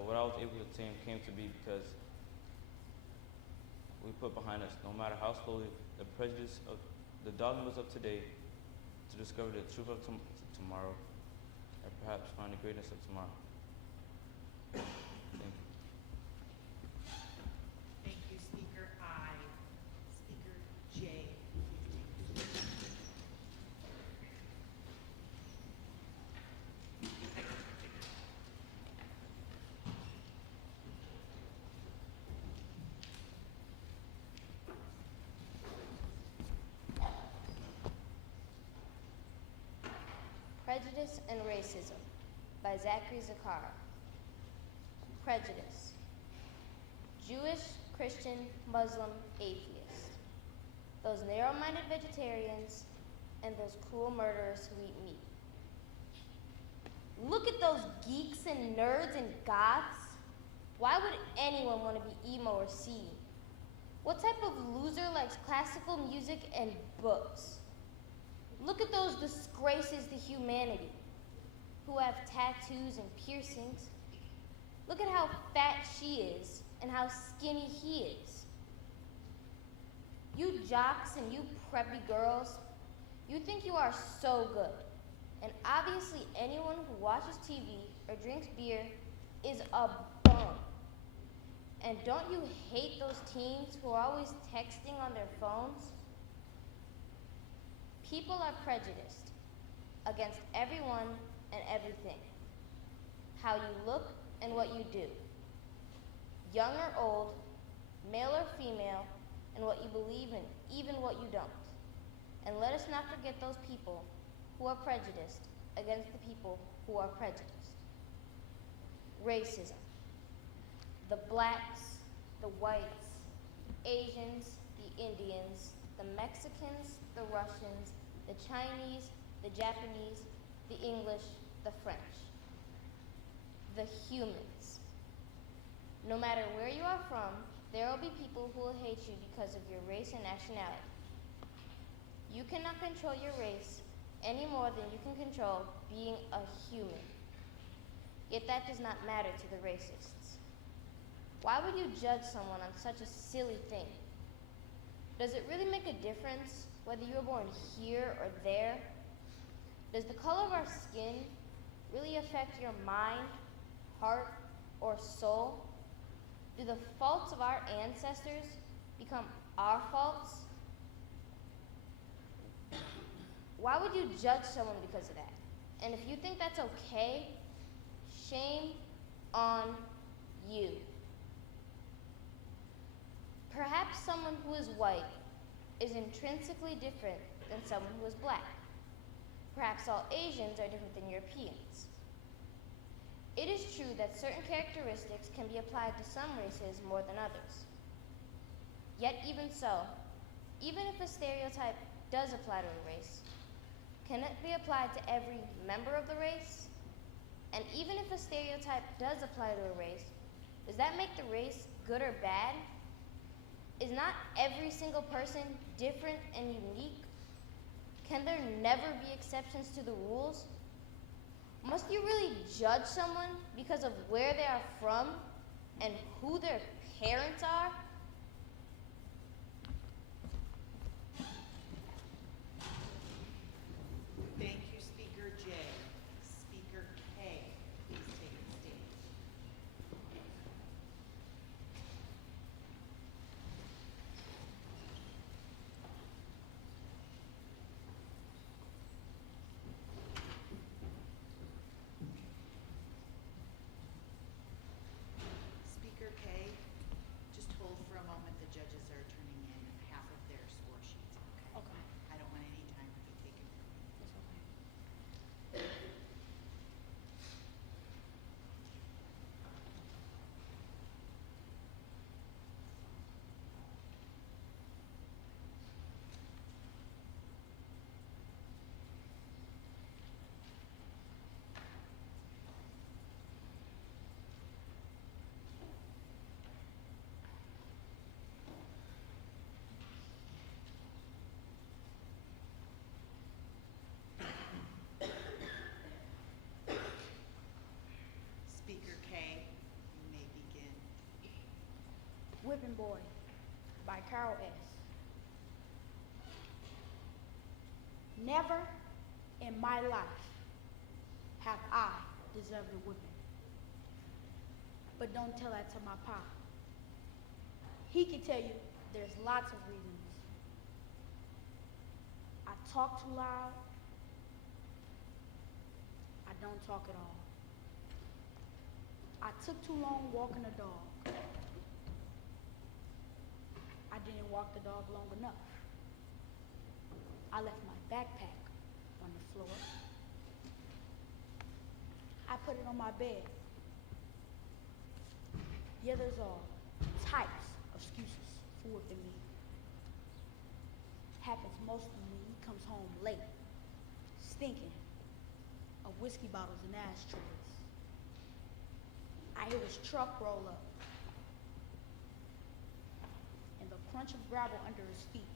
what I was able to attain came to be because we put behind us, no matter how slowly, the prejudice of the dogmas of today to discover the truth of tomorrow and perhaps find the greatness of tomorrow. Thank you. Thank you, Speaker I. Speaker J. Prejudice and Racism by Zachary Zakar. Prejudice. Jewish, Christian, Muslim, atheist. Those narrow-minded vegetarians and those cruel murderers who eat meat. Look at those geeks and nerds and goths. Why would anyone want to be emo or C? What type of loser likes classical music and books? Look at those disgraces to humanity who have tattoos and piercings. Look at how fat she is and how skinny he is. You jocks and you preppy girls, you think you are so good. And obviously anyone who watches TV or drinks beer is a bum. And don't you hate those teens who are always texting on their phones? People are prejudiced against everyone and everything. How you look and what you do. Young or old, male or female, and what you believe in, even what you don't. And let us not forget those people who are prejudiced against the people who are prejudiced. Racism. The blacks, the whites, Asians, the Indians, the Mexicans, the Russians, the Chinese, the Japanese, the English, the French. The humans. No matter where you are from, there will be people who will hate you because of your race and nationality. You cannot control your race any more than you can control being a human. Yet that does not matter to the racists. Why would you judge someone on such a silly thing? Does it really make a difference whether you were born here or there? Does the color of our skin really affect your mind, heart, or soul? Do the faults of our ancestors become our faults? Why would you judge someone because of that? And if you think that's okay, shame on you. Perhaps someone who is white is intrinsically different than someone who is black. Perhaps all Asians are different than Europeans. It is true that certain characteristics can be applied to some races more than others. Yet even so, even if a stereotype does apply to a race, can it be applied to every member of the race? And even if a stereotype does apply to a race, does that make the race good or bad? Is not every single person different and unique? Can there never be exceptions to the rules? Must you really judge someone because of where they are from and who their parents are? Thank you, Speaker J. Speaker K, please take the stage. Speaker K, just hold for a moment. The judges are turning in half of their score sheets. Okay. I don't want any time to be taken from you. It's okay. Speaker K, you may begin. Whipping Boy by Carol S. Never in my life have I deserved a whipping. But don't tell that to my pa. He can tell you there's lots of reasons. I talk too loud. I don't talk at all. I took too long walking the dog. I didn't walk the dog long enough. I left my backpack on the floor. I put it on my bed. Yeah, there's all types of excuses for whipping me. Happens mostly when he comes home late, stinking of whiskey bottles and ashtrays. I hear his truck roll up and the crunch of gravel under his feet.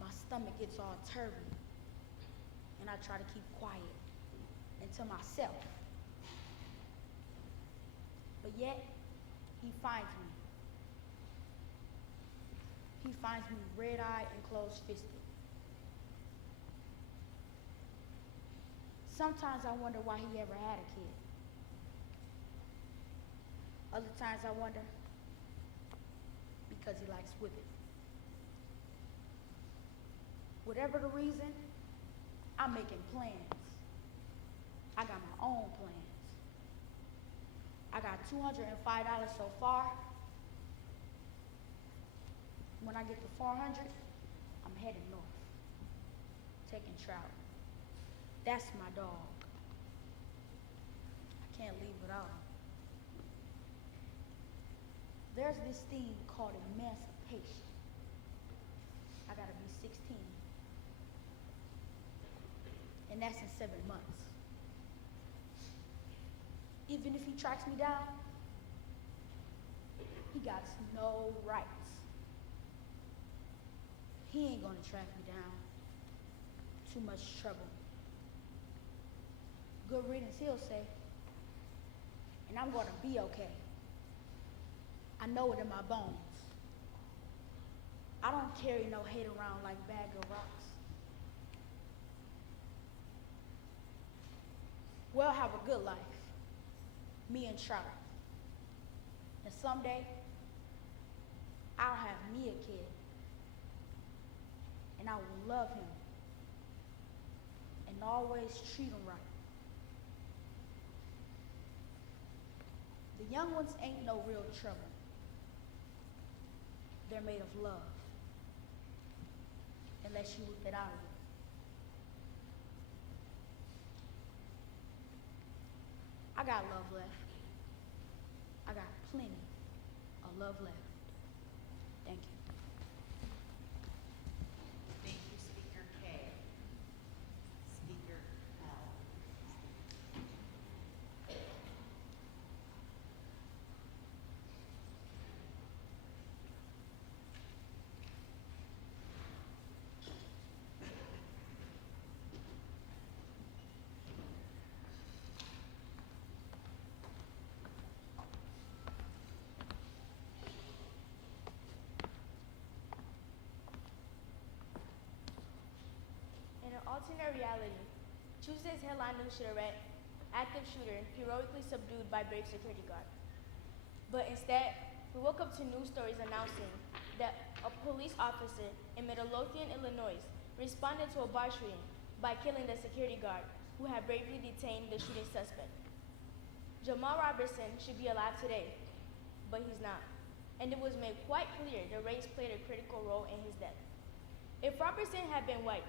My stomach gets all turvy and I try to keep quiet and to myself. But yet, he finds me. He finds me red-eyed and closed-fisted. Sometimes I wonder why he ever had a kid. Other times I wonder because he likes whipping. Whatever the reason, I'm making plans. I got my own plans. I got $205 so far. When I get to 400, I'm heading north, taking trout. That's my dog. I can't leave without him. There's this thing called emancipation. 16. And that's in 7 months. Even if he tracks me down, he got no rights. He ain't gonna track me down. Too much trouble. Good riddance, he'll say. And I'm gonna be okay. I know it in my bones. I don't carry no hate around like bag of rocks. We'll have a good life, me and Charlotte. And someday, I'll have me a kid. And I will love him. And always treat him right. The young ones ain't no real trouble. They're made of love. Unless you whip it out of them. I got love left. I got plenty of love left. Thank you. Thank you, Speaker K. Speaker L. In an alternate reality, Tuesday's headline news should have read, active shooter heroically subdued by brave security guard. But instead, we woke up to news stories announcing that a police officer in Midlothian, Illinois, responded to a bar shooting by killing the security guard who had bravely detained the shooting suspect. Jamal Robertson should be alive today, but he's not. And it was made quite clear the race played a critical role in his death. If Robertson had been white,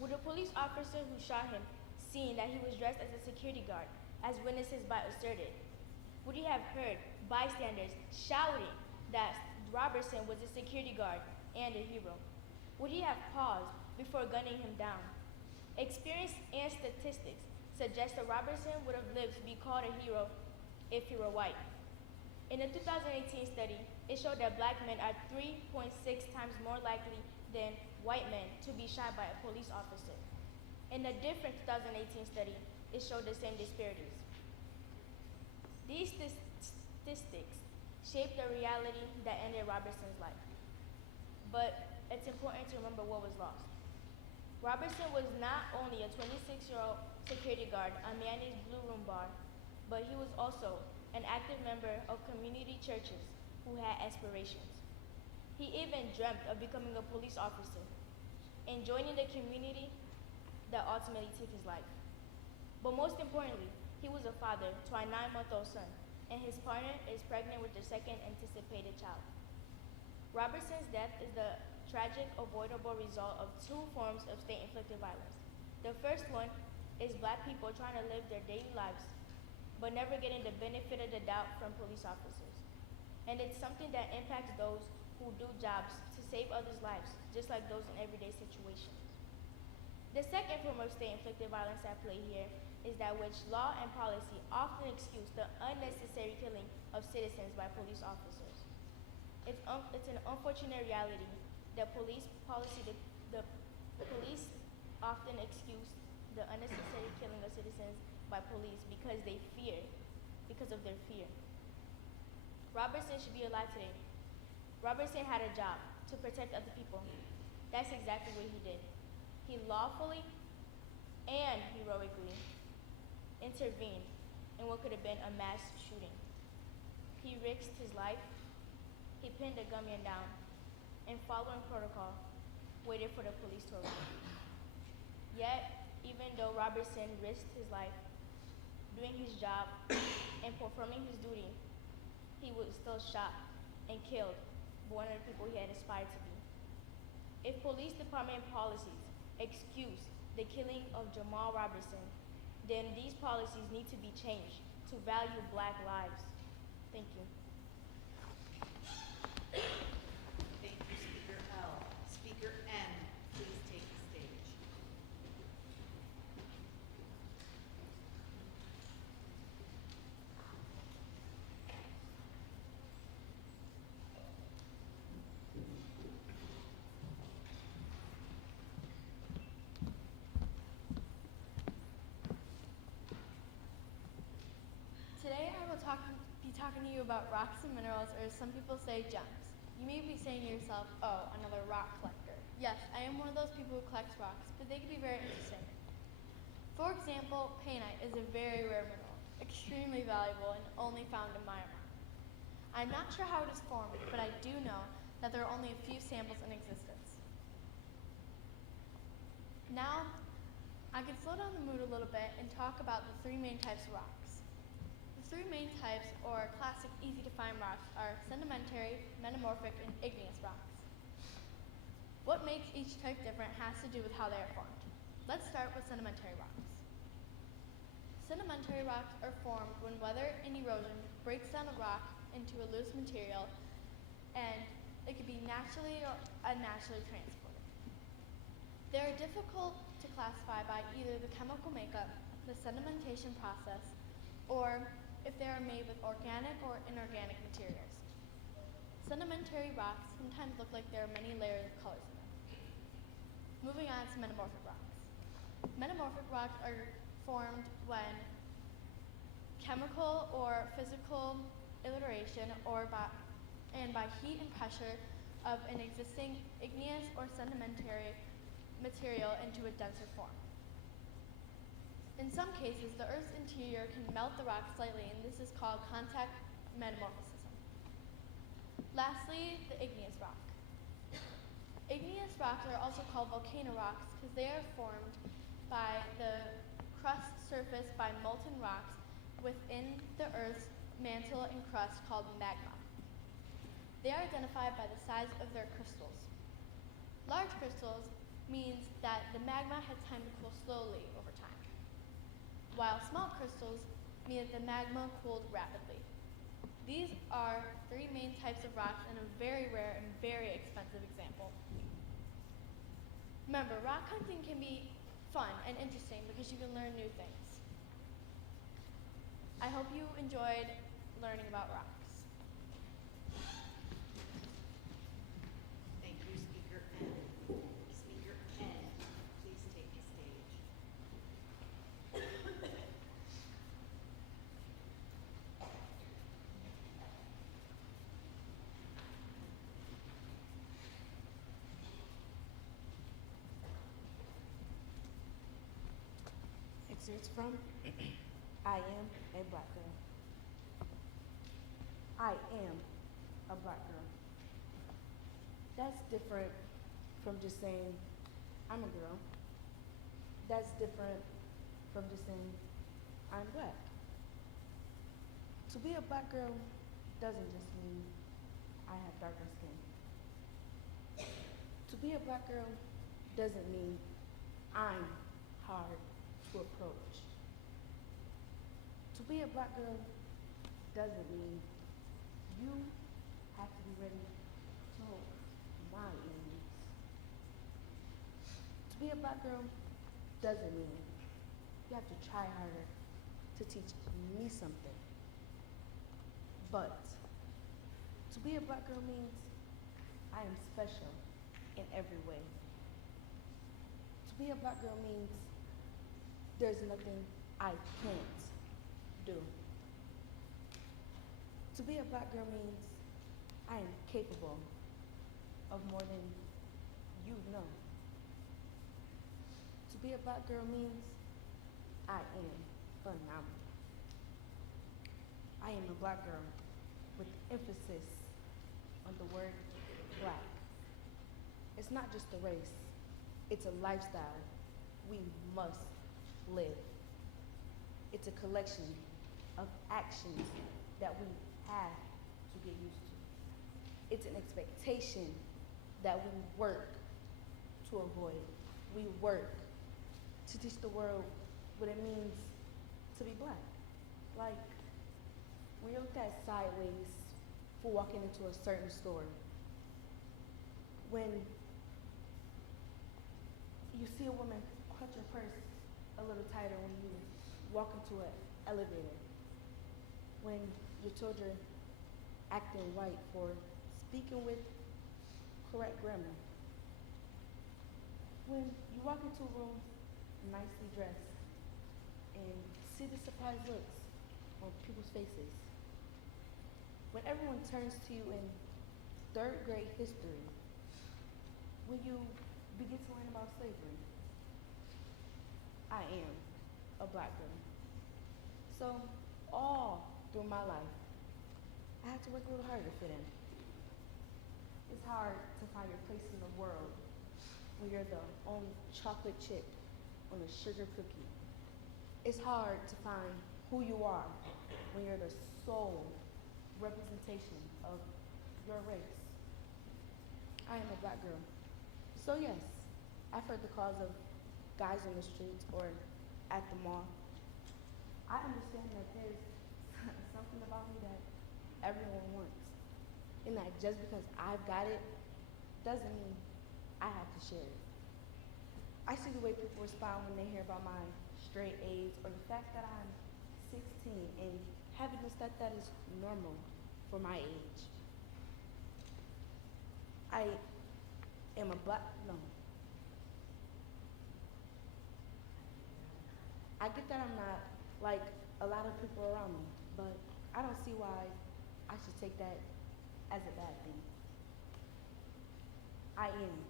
would the police officer who shot him, seeing that he was dressed as a security guard, as witnesses by asserted, would he have heard bystanders shouting that Robertson was a security guard and a hero? Would he have paused before gunning him down? Experience and statistics suggest that Robertson would have lived to be called a hero if he were white. In a 2018 study, it showed that black men are 3.6 times more likely than white men to be shot by a police officer. In a different 2018 study, it showed the same disparities. These statistics shaped the reality that ended Robertson's life. But it's important to remember what was lost. Robertson was not only a 26-year-old security guard on Manny's Blue Room bar, but he was also an active member of community churches who had aspirations. He even dreamt of becoming a police officer and joining the community that ultimately took his life. But most importantly, he was a father to a 9-month-old son, and his partner is pregnant with their second anticipated child. Robertson's death is the tragic, avoidable result of two forms of state-inflicted violence. The first one is black people trying to live their daily lives, but never getting the benefit of the doubt from police officers. And it's something that impacts those who do jobs to save others' lives, just like those in everyday situations. The second form of state-inflicted violence at play here is that which law and policy often excuse the unnecessary killing of citizens by police officers. It's an unfortunate reality that police often excuse the unnecessary killing of citizens by police because of their fear. Robertson should be alive today. Robertson had a job to protect other people. That's exactly what he did. He lawfully and heroically intervened in what could have been a mass shooting. He risked his life, he pinned a gunman down, and following protocol, waited for the police to arrive. Yet, even though Robertson risked his life, doing his job, and performing his duty, he was still shot and killed by one of the people he had aspired to be. If police department policies excuse the killing of Jamal Robertson, then these policies need to be changed to value black lives. Thank you. Thank you, Speaker L. Speaker N, please be talking to you about rocks and minerals, or as some people say, gems. You may be saying to yourself, oh, another rock collector. Yes, I am one of those people who collects rocks, but they can be very interesting. For example, painite is a very rare mineral, extremely valuable and only found in Myanmar. I'm not sure how it is formed, but I do know that there are only a few samples in existence. Now, I can slow down the mood a little bit and talk about the three main types of rocks. The three main types, or classic easy-to-find rocks, are sedimentary, metamorphic, and igneous rocks. What makes each type different has to do with how they are formed. Let's start with sedimentary rocks. Sedimentary rocks are formed when weather and erosion breaks down a rock into a loose material, and it can be naturally or unnaturally transported. They are difficult to classify by either the chemical makeup, the sedimentation process, or if they are made with organic or inorganic materials. Sedimentary rocks sometimes look like there are many layers of colors in them. Moving on to metamorphic rocks. Metamorphic rocks are formed when chemical or physical alteration and by heat and pressure of an existing igneous or sedimentary material into a denser form. In some cases, the Earth's interior can melt the rock slightly, and this is called contact metamorphism. Lastly, the igneous rock. Igneous rocks are also called volcano rocks because they are formed by the crust surface by molten rocks within the Earth's mantle and crust called magma. They are identified by the size of their crystals. Large crystals means that the magma has time to cool slowly over time, while small crystals mean that the magma cooled rapidly. These are three main types of rocks and a very rare and very expensive example. Remember, rock hunting can be fun and interesting because you can learn new things. I hope you enjoyed learning about rocks. Thank you, Speaker N. Speaker N, please take the stage. Excerpts from I Am a Black Girl. I am a black girl. That's different from just saying, I'm a girl. That's different from just saying, I'm black. To be a black girl doesn't just mean I have darker skin. To be a black girl doesn't mean I'm hard to approach. To be a black girl doesn't mean you have to be ready to hold my enemies. To be a black girl doesn't mean you have to try harder to teach me something. But to be a black girl means I am special in every way. To be a black girl means there's nothing I can't do. To be a black girl means I am capable of more than you know. To be a black girl means I am phenomenal. I am a black girl with emphasis on the word black. It's not just a race, it's a lifestyle we must live. It's a collection of actions that we have to get used to. It's an expectation that we work to avoid. We work to teach the world what it means to be black. Like, when you're looked at sideways for walking into a certain store, when you see a woman clutch her purse a little tighter when you walk into an elevator, when your children acting white for speaking with correct grammar, when you walk into a room nicely dressed and see the surprised looks on people's faces, when everyone turns to you in third grade history, when you begin to learn about slavery, I am a black girl. So all through my life, I had to work a little harder to fit in. It's hard to find your place in the world when you're the only chocolate chip on a sugar cookie. It's hard to find who you are when you're the sole representation of your race. I am a black girl. So yes, I've heard the calls of guys on the streets or at the mall. I understand that there's something about me that everyone wants. And that just because I've got it doesn't mean I have to share it. I see the way people respond when they hear about my straight A's or the fact that I'm 16 and happiness that is normal for my age. I am a black, no. I get that I'm not like a lot of people around me, but I don't see why I should take that as a bad thing. I am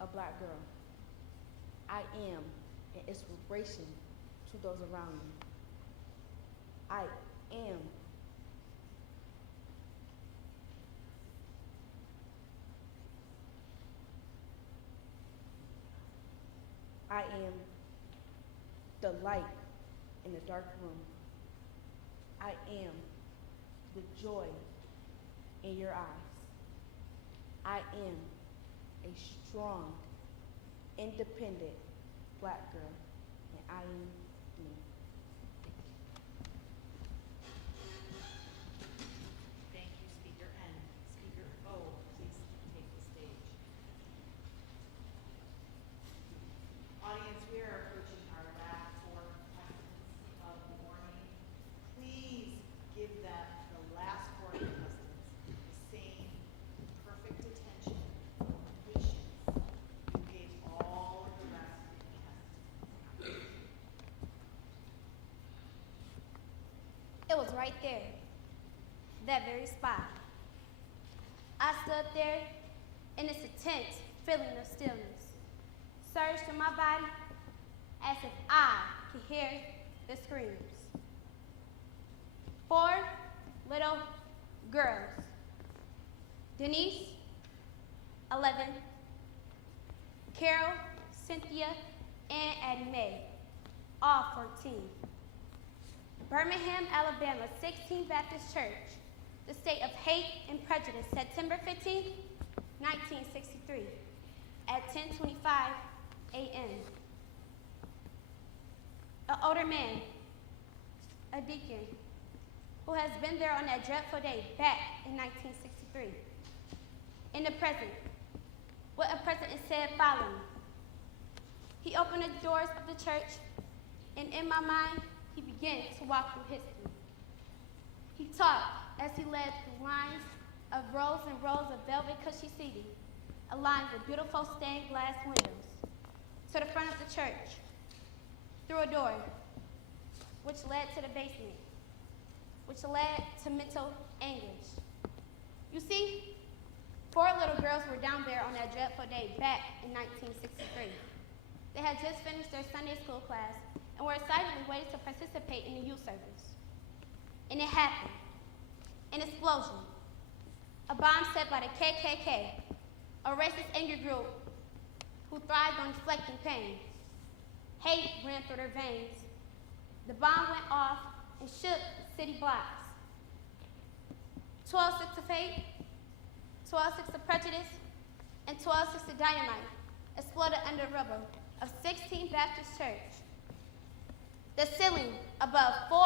a black girl. I am an inspiration to those around me. I am the light in the dark room. I am the joy in your eyes. I am a strong, independent black girl, and I am me. Thank you, Speaker N. Speaker O, please take the stage. Audience, we are approaching our last 4 contestants of the morning. Please give them, the last 4 contestants, the same perfect attention and patience you gave all of the rest of the contestants. It was right there, that very spot. I stood there in this intense feeling of stillness, surged through my body as if I could hear the screams. 4 little girls. Denise, 11, Carol, Cynthia, and Addie Mae, all 14. Birmingham, Alabama, 16 Baptist Church, the state of hate and prejudice, September 15, 1963, at 10:25 a.m. An older man, a deacon, who has been there on that dreadful day back in 1963. In the present, what a president said following. He opened the doors of the church, and in my mind, he began to walk through history. He talked as he led through lines of rows and rows of velvet cushy seating, aligned with beautiful stained glass windows, to the front of the church, through a door, which led to the basement, which led to mental anguish. You see, 4 little girls were down there on that dreadful day back in 1963. They had just finished their Sunday school class and were excitedly waiting to participate in the youth service. And it happened. An explosion. A bomb set by the KKK, a racist anger group who thrived on deflecting pain. Hate ran through their veins. The bomb went off and shook city blocks. 12-6 of hate, 12-6 of prejudice, and 12-6 of dynamite exploded under rubble of 16 Baptist Church. The ceiling above 4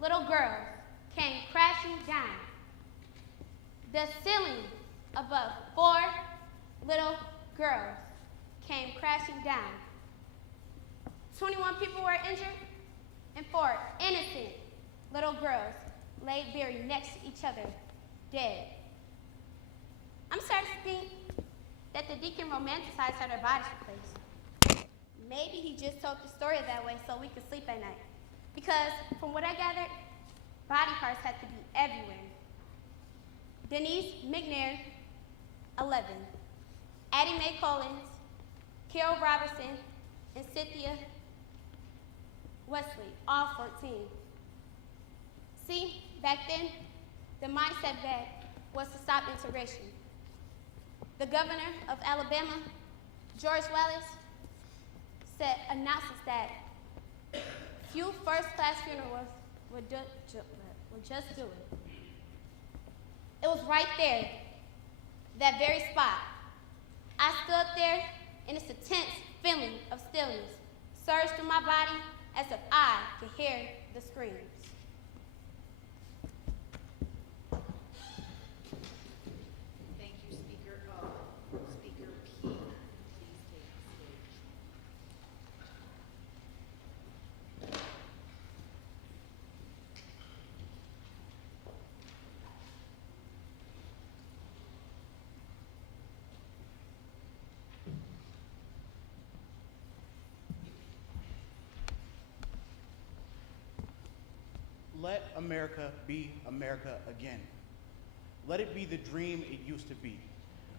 little girls came crashing down. The ceiling above 4 little girls came crashing down. 21 people were injured, and 4 innocent little girls lay buried next to each other, dead. I'm starting to think that the deacon romanticized how their bodies were placed. Maybe he just told the story that way so we could sleep at night. Because from what I gathered, body parts had to be everywhere. Denise McNair, 11. Addie Mae Collins, Carol Robertson, and Cynthia Wesley, all 14. See, back then, the mindset was to stop integration. The governor of Alabama, George Wallace, announces that few first-class funerals would just do it. It was right there, that very spot. I stood there, and this intense feeling of stillness surged through my body as if I could hear the screams. Thank you, Speaker O. Speaker P, please take the stage. Let America be America again. Let it be the dream it used to be.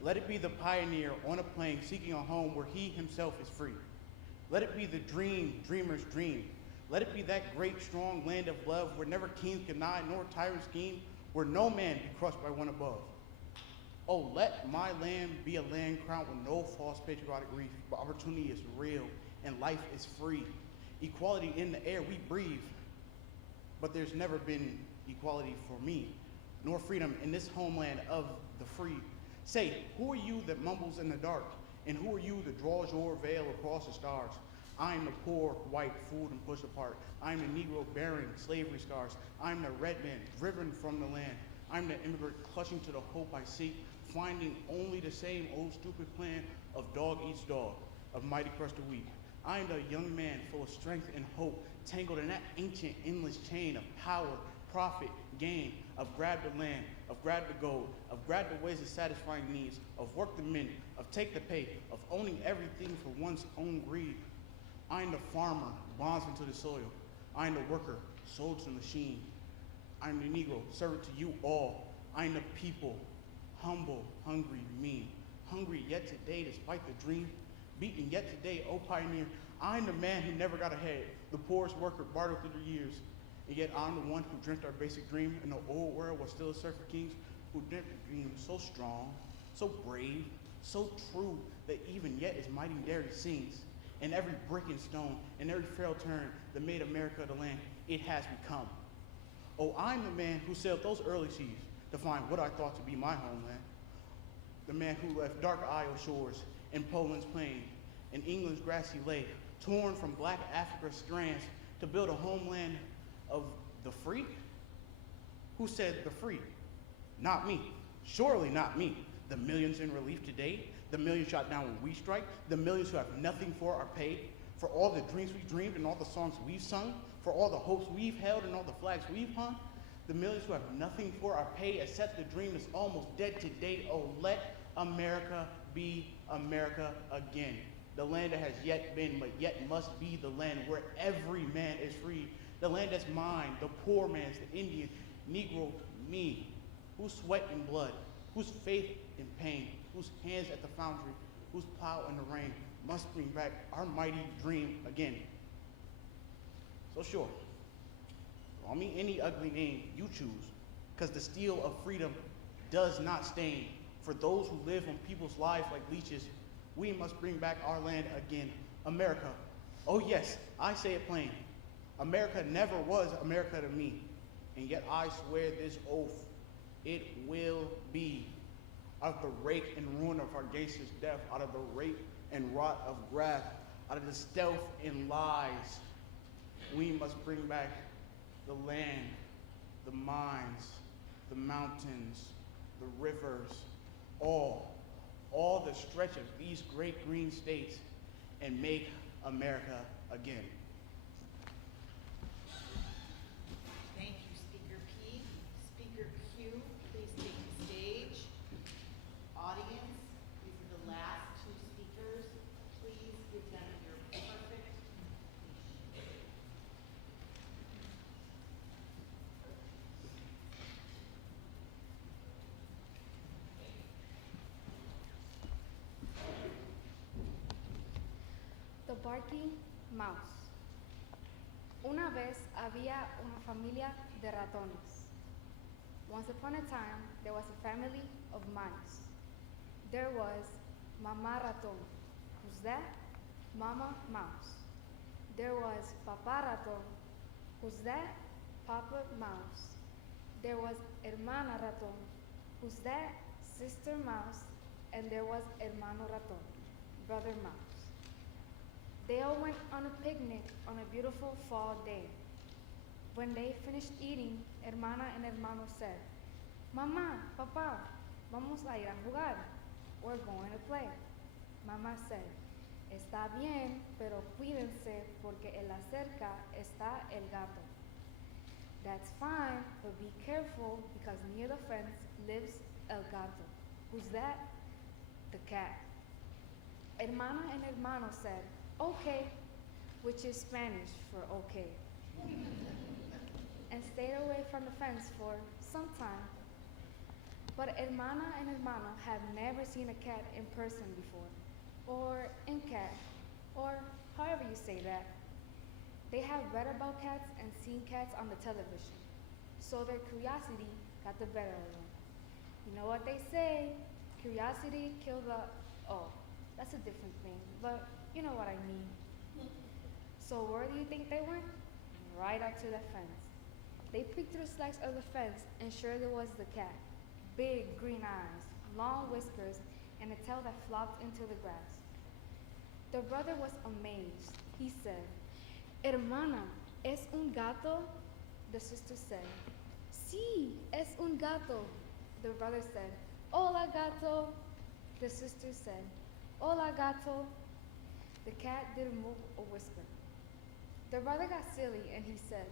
Let it be the pioneer on a plane seeking a home where he himself is free. Let it be the dream dreamers dream. Let it be that great, strong land of love where never kings deny nor tyrants scheme, where no man be crushed by one above. Oh, let my land be a land crowned with no false patriotic wreath, but opportunity is real and life is free. Equality in the air we breathe. But there's never been equality for me, nor freedom in this homeland of the free. Say, who are you that mumbles in the dark? And who are you that draws your veil across the stars? I am the poor, white, fooled and pushed apart. I am the Negro bearing slavery scars. I am the red man driven from the land. I am the immigrant clutching to the hope I seek, finding only the same old stupid plan of dog eats dog, of mighty crush the weak. I am the young man full of strength and hope, tangled in that ancient endless chain of power, profit, gain, of grab the land, of grab the gold, of grab the ways of satisfying needs, of work the mint, of take the pay, of owning everything for one's own greed. I am the farmer, bondsman to the soil. I am the worker, sold to the machine. I am the Negro, servant to you all. I am the people, humble, hungry, mean. Hungry yet today, despite the dream. Beaten yet today, oh pioneer. I am the man who never got ahead, the poorest worker bartered through the years. And yet I'm the one who dreamt our basic dream in the old world was still a surf for kings, who dreamt a dream so strong, so brave, so true, that even yet his mighty dairy sings. And every brick and stone, and every frail turn that made America the land it has become. Oh, I'm the man who sailed those early seas to find what I thought to be my homeland. The man who left dark Isle shores in Poland's plain, in England's grassy lake, torn from black Africa's strands to build a homeland of the free? Who said the free? Not me. Surely not me. The millions in relief today, the millions shot down when we strike, the millions who have nothing for our pay, for all the dreams we dreamed and all the songs we've sung, for all the hopes we've held and all the flags we've hung, the millions who have nothing for our pay except the dream is almost dead to date. Oh, let America be America again. The land that has yet been, but yet must be the land where every man is free. The land that's mine, the poor man's, the Indian, Negro, me, whose sweat and blood, whose faith in pain, whose hands at the foundry, whose plow in the rain must bring back our mighty dream again. So sure, call me any ugly name you choose, because the steel of freedom does not stain. For those who live on people's lives like leeches, we must bring back our land again. America. Oh yes, I say it plain. America never was America to me. And yet I swear this oath, it will be. Out of the rake and ruin of our gangsters' death, out of the rape and rot of wrath, out of the stealth and lies, we must bring back the land, the mines, the mountains, the rivers, all the stretch of these great green states, and make America again. Thank you, Speaker P. Speaker Q, please take the stage. Audience, these are the last two speakers. Please give them your perfect completion. barking mouse. Una vez había una familia de ratones. Once upon a time, there was a family of mice. There was Mama Raton. Who's that? Mama Mouse. There was Papa Raton. Who's that? Papa Mouse. There was Hermana Raton. Who's that? Sister Mouse. And there was Hermano Raton, Brother Mouse. They all went on a picnic on a beautiful fall day. When they finished eating, Hermana and Hermano said, Mamá, Papá, vamos a ir a jugar. We're going to play. Mamá said, Está bien, pero cuídense porque en la cerca está el gato. That's fine, but be careful because near the fence lives el gato. Who's that? The cat. Hermana and Hermano said, okay, which is Spanish for okay, and stayed away from the fence for some time. But Hermana and Hermano have never seen a cat in person before, or in cat, or however you say that. They have read about cats and seen cats on the television, so their curiosity got the better of them. You know what they say, curiosity killed the, oh, that's a different thing, but you know what I mean. So where do you think they went? Right up to the fence. They peeked through the slats of the fence, and sure there was the cat. Big green eyes, long whiskers, and a tail that flopped into the grass. The brother was amazed. He said, Hermana, ¿es un gato? The sister said, Sí, es un gato. The brother said, Hola, gato. The sister said, Hola, gato. The cat didn't move a whisper. The brother got silly and he said,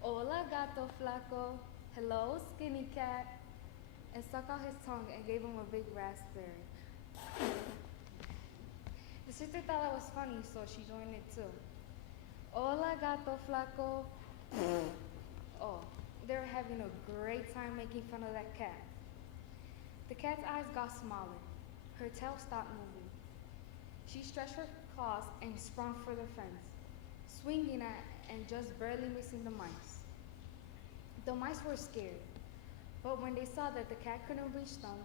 Hola, gato flaco. Hello, skinny cat. And stuck out his tongue and gave him a big raspberry. The sister thought that was funny, so she joined it too. Hola, gato flaco. Oh, they were having a great time making fun of that cat. The cat's eyes got smaller. Her tail stopped moving. She stretched her claws and sprung for the fence, swinging at and just barely missing the mice. The mice were scared, but when they saw that the cat couldn't reach them,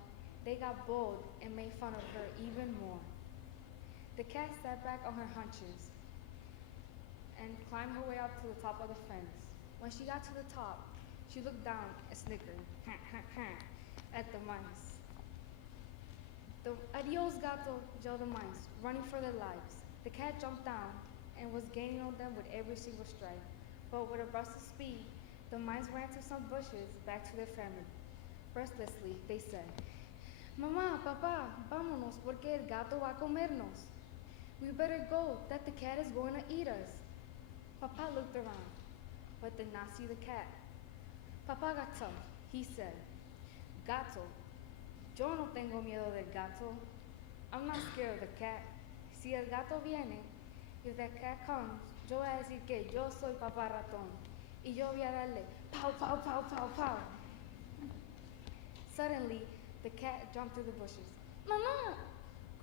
they got bold and made fun of her even more. The cat sat back on her haunches and climbed her way up to the top of the fence. When she got to the top, she looked down and snickered at the mice. The adios gato yelled the mice, running for their lives. The cat jumped down and was gaining on them with every single strike. But with a burst of speed, the mice ran to some bushes back to their family. Breathlessly, they said, Mamá, papá, vámonos porque el gato va a comernos. We better go, that the cat is going to eat us. Papa looked around, but did not see the cat. Papa got tough. He said, Gato, yo no tengo miedo del gato. I'm not scared of the cat. Si el gato viene, if that cat comes, yo voy a decir que yo soy Papá Ratón. Y yo voy a darle pow, pow, pow, pow, pow. Suddenly, the cat jumped through the bushes. Mama!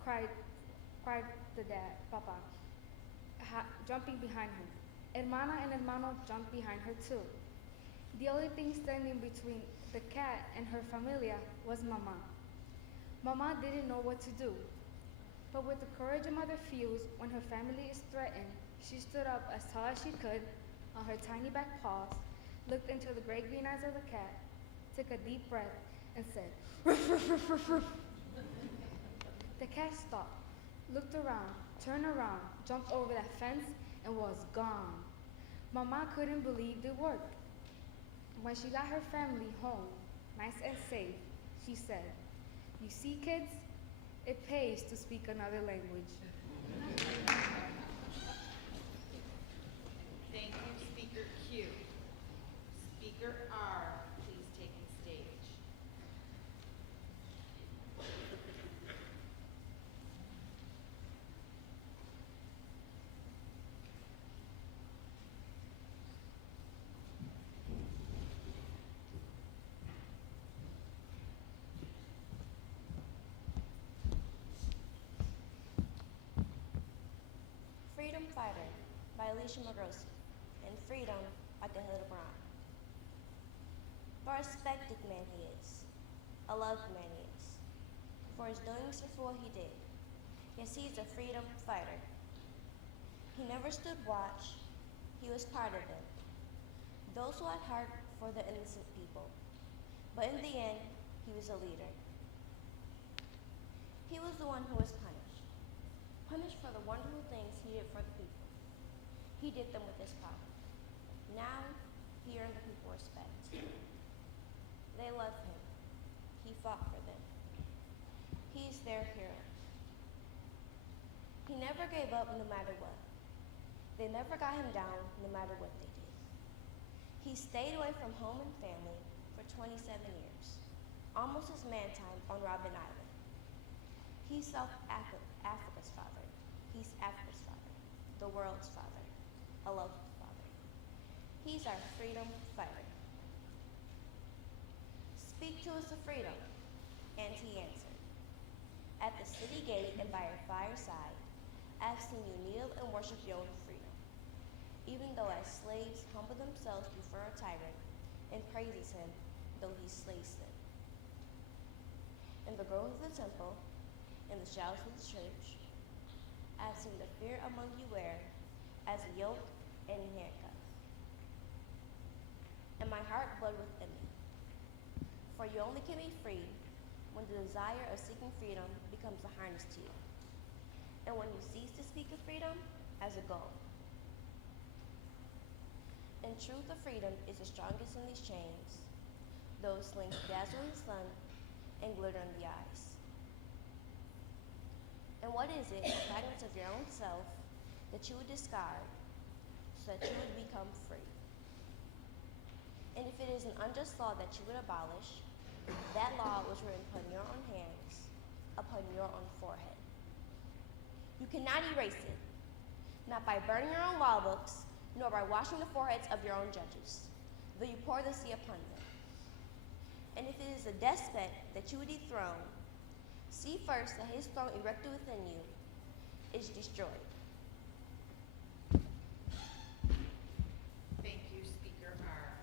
cried the dad, Papa, jumping behind her. Hermana and Hermano jumped behind her too. The only thing standing between the cat and her familia was Mama. Mama didn't know what to do, but with the courage a mother feels when her family is threatened, she stood up as tall as she could on her tiny back paws, looked into the gray green eyes of the cat, took a deep breath, and said, ruff, ruff, ruff, ruff, ruff. The cat stopped, looked around, turned around, jumped over that fence, and was gone. Mama couldn't believe it worked. When she got her family home, nice and safe, she said, you see, kids, it pays to speak another language. Thank you, Speaker Q. Speaker R, please take the stage. Fighter by Alicia Magrosi, and Freedom by Kahila Brown. For a respected man he is, a loved man he is, for his doings and for what he did. Yes, he's a freedom fighter. He never stood watch, he was part of them, those who had heart for the innocent people. But in the end, he was a leader. He was the one who was punished for the wonderful things he did for the people. He did them with his power. Now, he earned the people respect. They love him. He fought for them. He's their hero. He never gave up no matter what. They never got him down no matter what they did. He stayed away from home and family for 27 years, almost his man time on Robben Island. He's South Africa's father. He's Africa's father, the world's father, a loved father. He's our freedom fighter. Speak to us of freedom, and he answered. At the city gate and by our fireside, I've seen you kneel and worship your own freedom, even though as slaves humble themselves before a tyrant and praises him, though he slays them. In the grove of the temple, in the shadows of the church, I've seen the fear among you wear as a yoke and handcuff. And my heart bled within me, for you only can be free when the desire of seeking freedom becomes a harness to you, and when you cease to speak of freedom as a goal. In truth, the freedom is the strongest in these chains, those slings dazzle in the sun and glitter in the eyes. And what is it, the fragments of your own self, that you would discard so that you would become free? And if it is an unjust law that you would abolish, that law was written upon your own hands, upon your own forehead. You cannot erase it, not by burning your own law books, nor by washing the foreheads of your own judges, though you pour the sea upon them. And if it is a despot that you would dethrone, see first that his throne erected within you is destroyed. Thank you, Speaker R.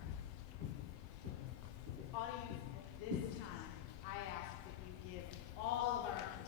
Audience, at this time, I ask that you give all of our contestants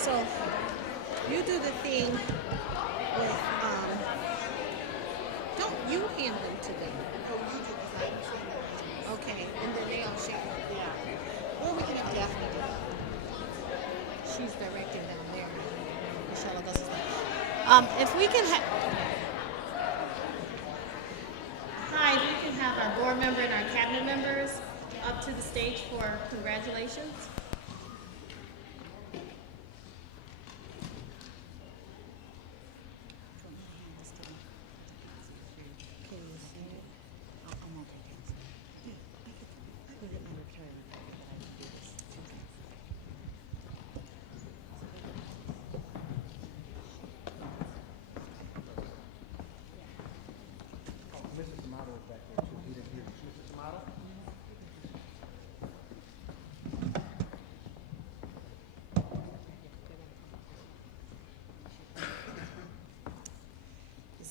So you do the thing with, don't you hand them to them? Okay, and then they all share. Yeah. Or we can have Daphne do it. She's directing down there. Michelle Augustus. If we can have, hi, if we can have our board member and our cabinet members up to the stage for congratulations.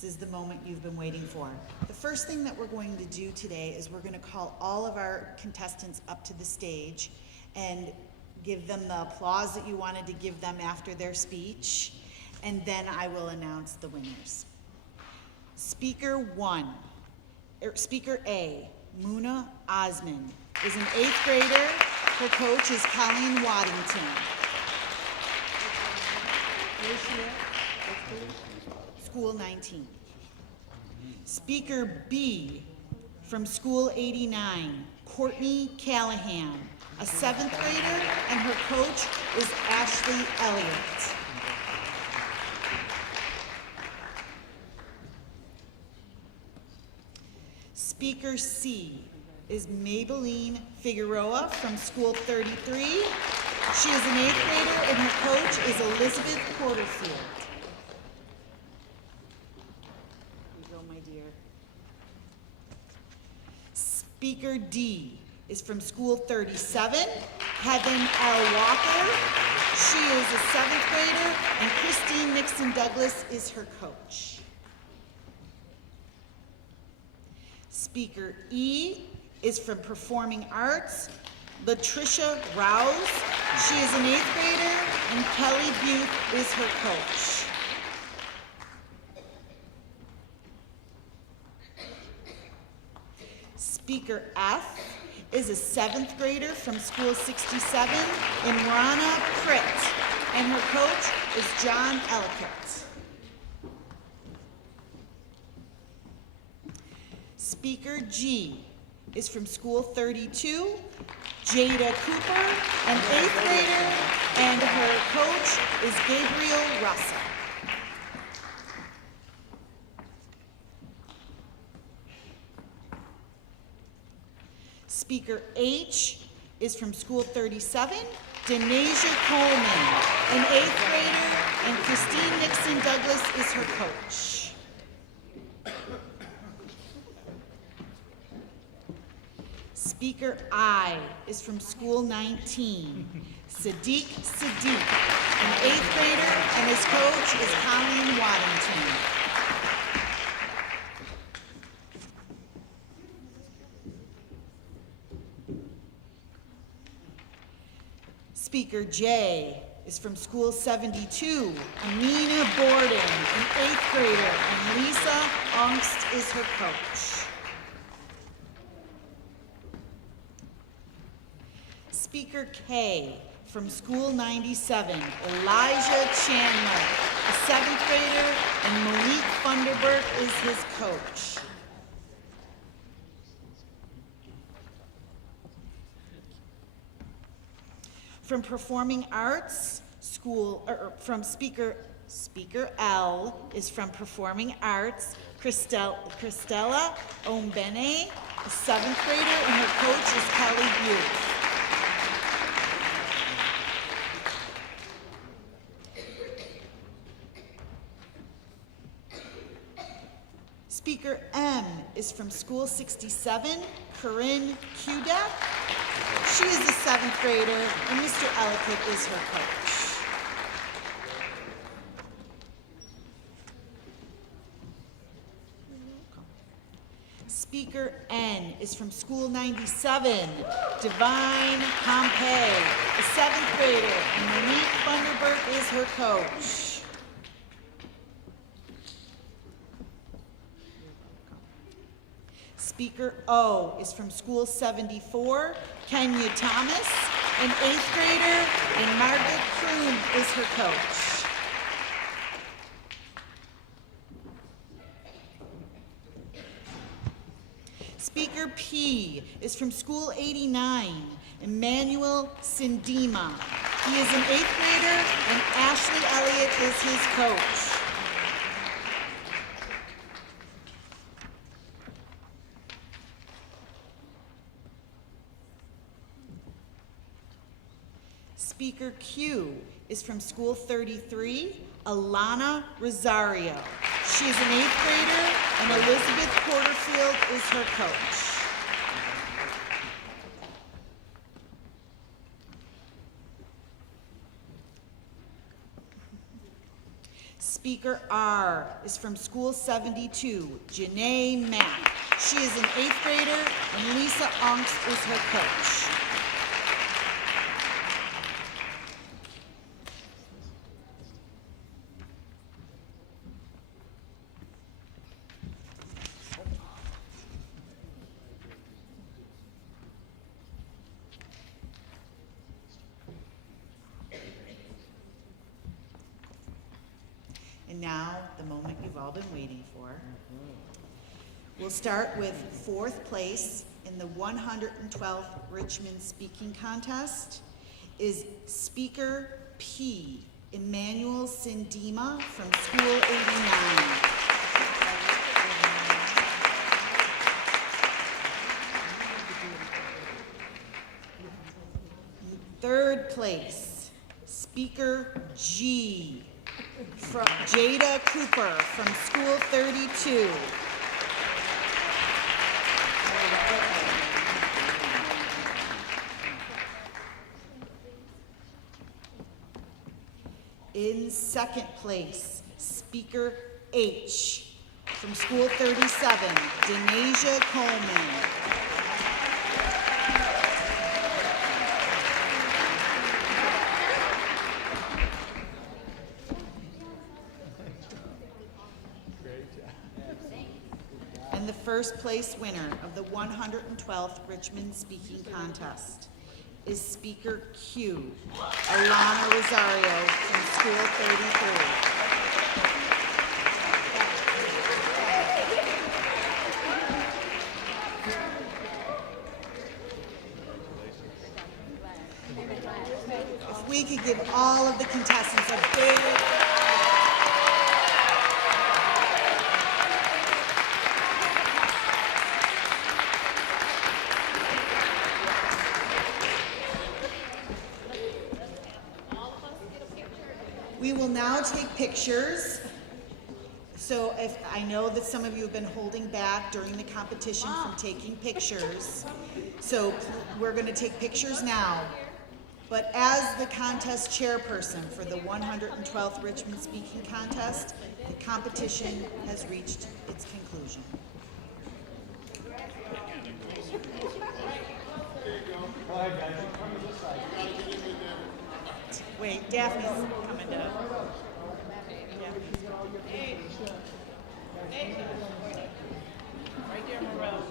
This is the moment you've been waiting for. The first thing that we're going to do today is we're going to call all of our contestants up to the stage and give them the applause that you wanted to give them after their speech, and then I will announce the winners. Speaker A, Muna Osman, is an 8th grader. Her coach is Colleen Waddington. School 19. Speaker B, from School 89, Courtney Callahan, a 7th grader, and her coach is Ashley Elliott. Speaker C is Maybelline Figueroa from School 33. She is an 8th grader, and her coach is Elizabeth Porterfield. Speaker D is from School 37, Heaven L. Walker. She is a 7th grader, and Christine Nixon Douglas is her coach. Speaker E is from Performing Arts, Latricia Rouse. She is an 8th grader, and Kelly Butte is her coach. Speaker F is a 7th grader from School 67, Imrana Pritt, and her coach is John Ellicott. Speaker G is from School 32, Jada Cooper, an 8th grader, and her coach is Gabriel Russell. Speaker H is from School 37, Denasia Coleman, an 8th grader, and Christine Nixon Douglas is her coach. Speaker I is from School 19, Sadiq Sadiq, an 8th grader, and his coach is Colleen Waddington. Speaker J is from School 72, Amina Borden, an 8th grader, and Lisa Ongst is her coach. Speaker K from School 97, Elijah Chandler, a 7th grader, and Monique Funderburk is his coach. From Performing Arts, from Speaker L is from Performing Arts, Christella Ombene, a 7th grader, and her coach is Kelly Butte. Speaker M is from School 67, Corinne Kudak. She is a 7th grader, and Mr. Ellicott is her coach. Speaker N is from School 97, Divine Pompey, a 7th grader, and Monique Funderburk is her coach. Speaker O is from School 74, Kenya Thomas, an 8th grader, and Margaret Kroon is her coach. Speaker P is from School 89, Emmanuel Sindima. He is an 8th grader, and Ashley Elliott is his coach. Speaker Q is from School 33, Alana Rosario. She is an 8th grader, and Elizabeth Porterfield is her coach. Speaker R is from School 72, Janae Mack. She is an 8th grader, and Lisa Onks is her coach. And now, the moment you've all been waiting for. We'll start with 4th place in the 112th Richmond Speaking Contest is Speaker P, Emmanuel Sindima from School 89. Third place, Speaker G, from Jada Cooper from School 32. In second place, Speaker H from School 37, Denasia Coleman. And the first place winner of the 112th Richmond Speaking Contest is Speaker Q, Alana Rosario from School 33. If we could give all of the contestants a big We will now take pictures. So if I know that some of you have been holding back during the competition from taking pictures. So we're going to take pictures now. But as the contest chairperson for the 112th Richmond Speaking Contest, the competition has reached its conclusion. Wait, Daphne's coming down. Hey. Hey. Right there, Morelle.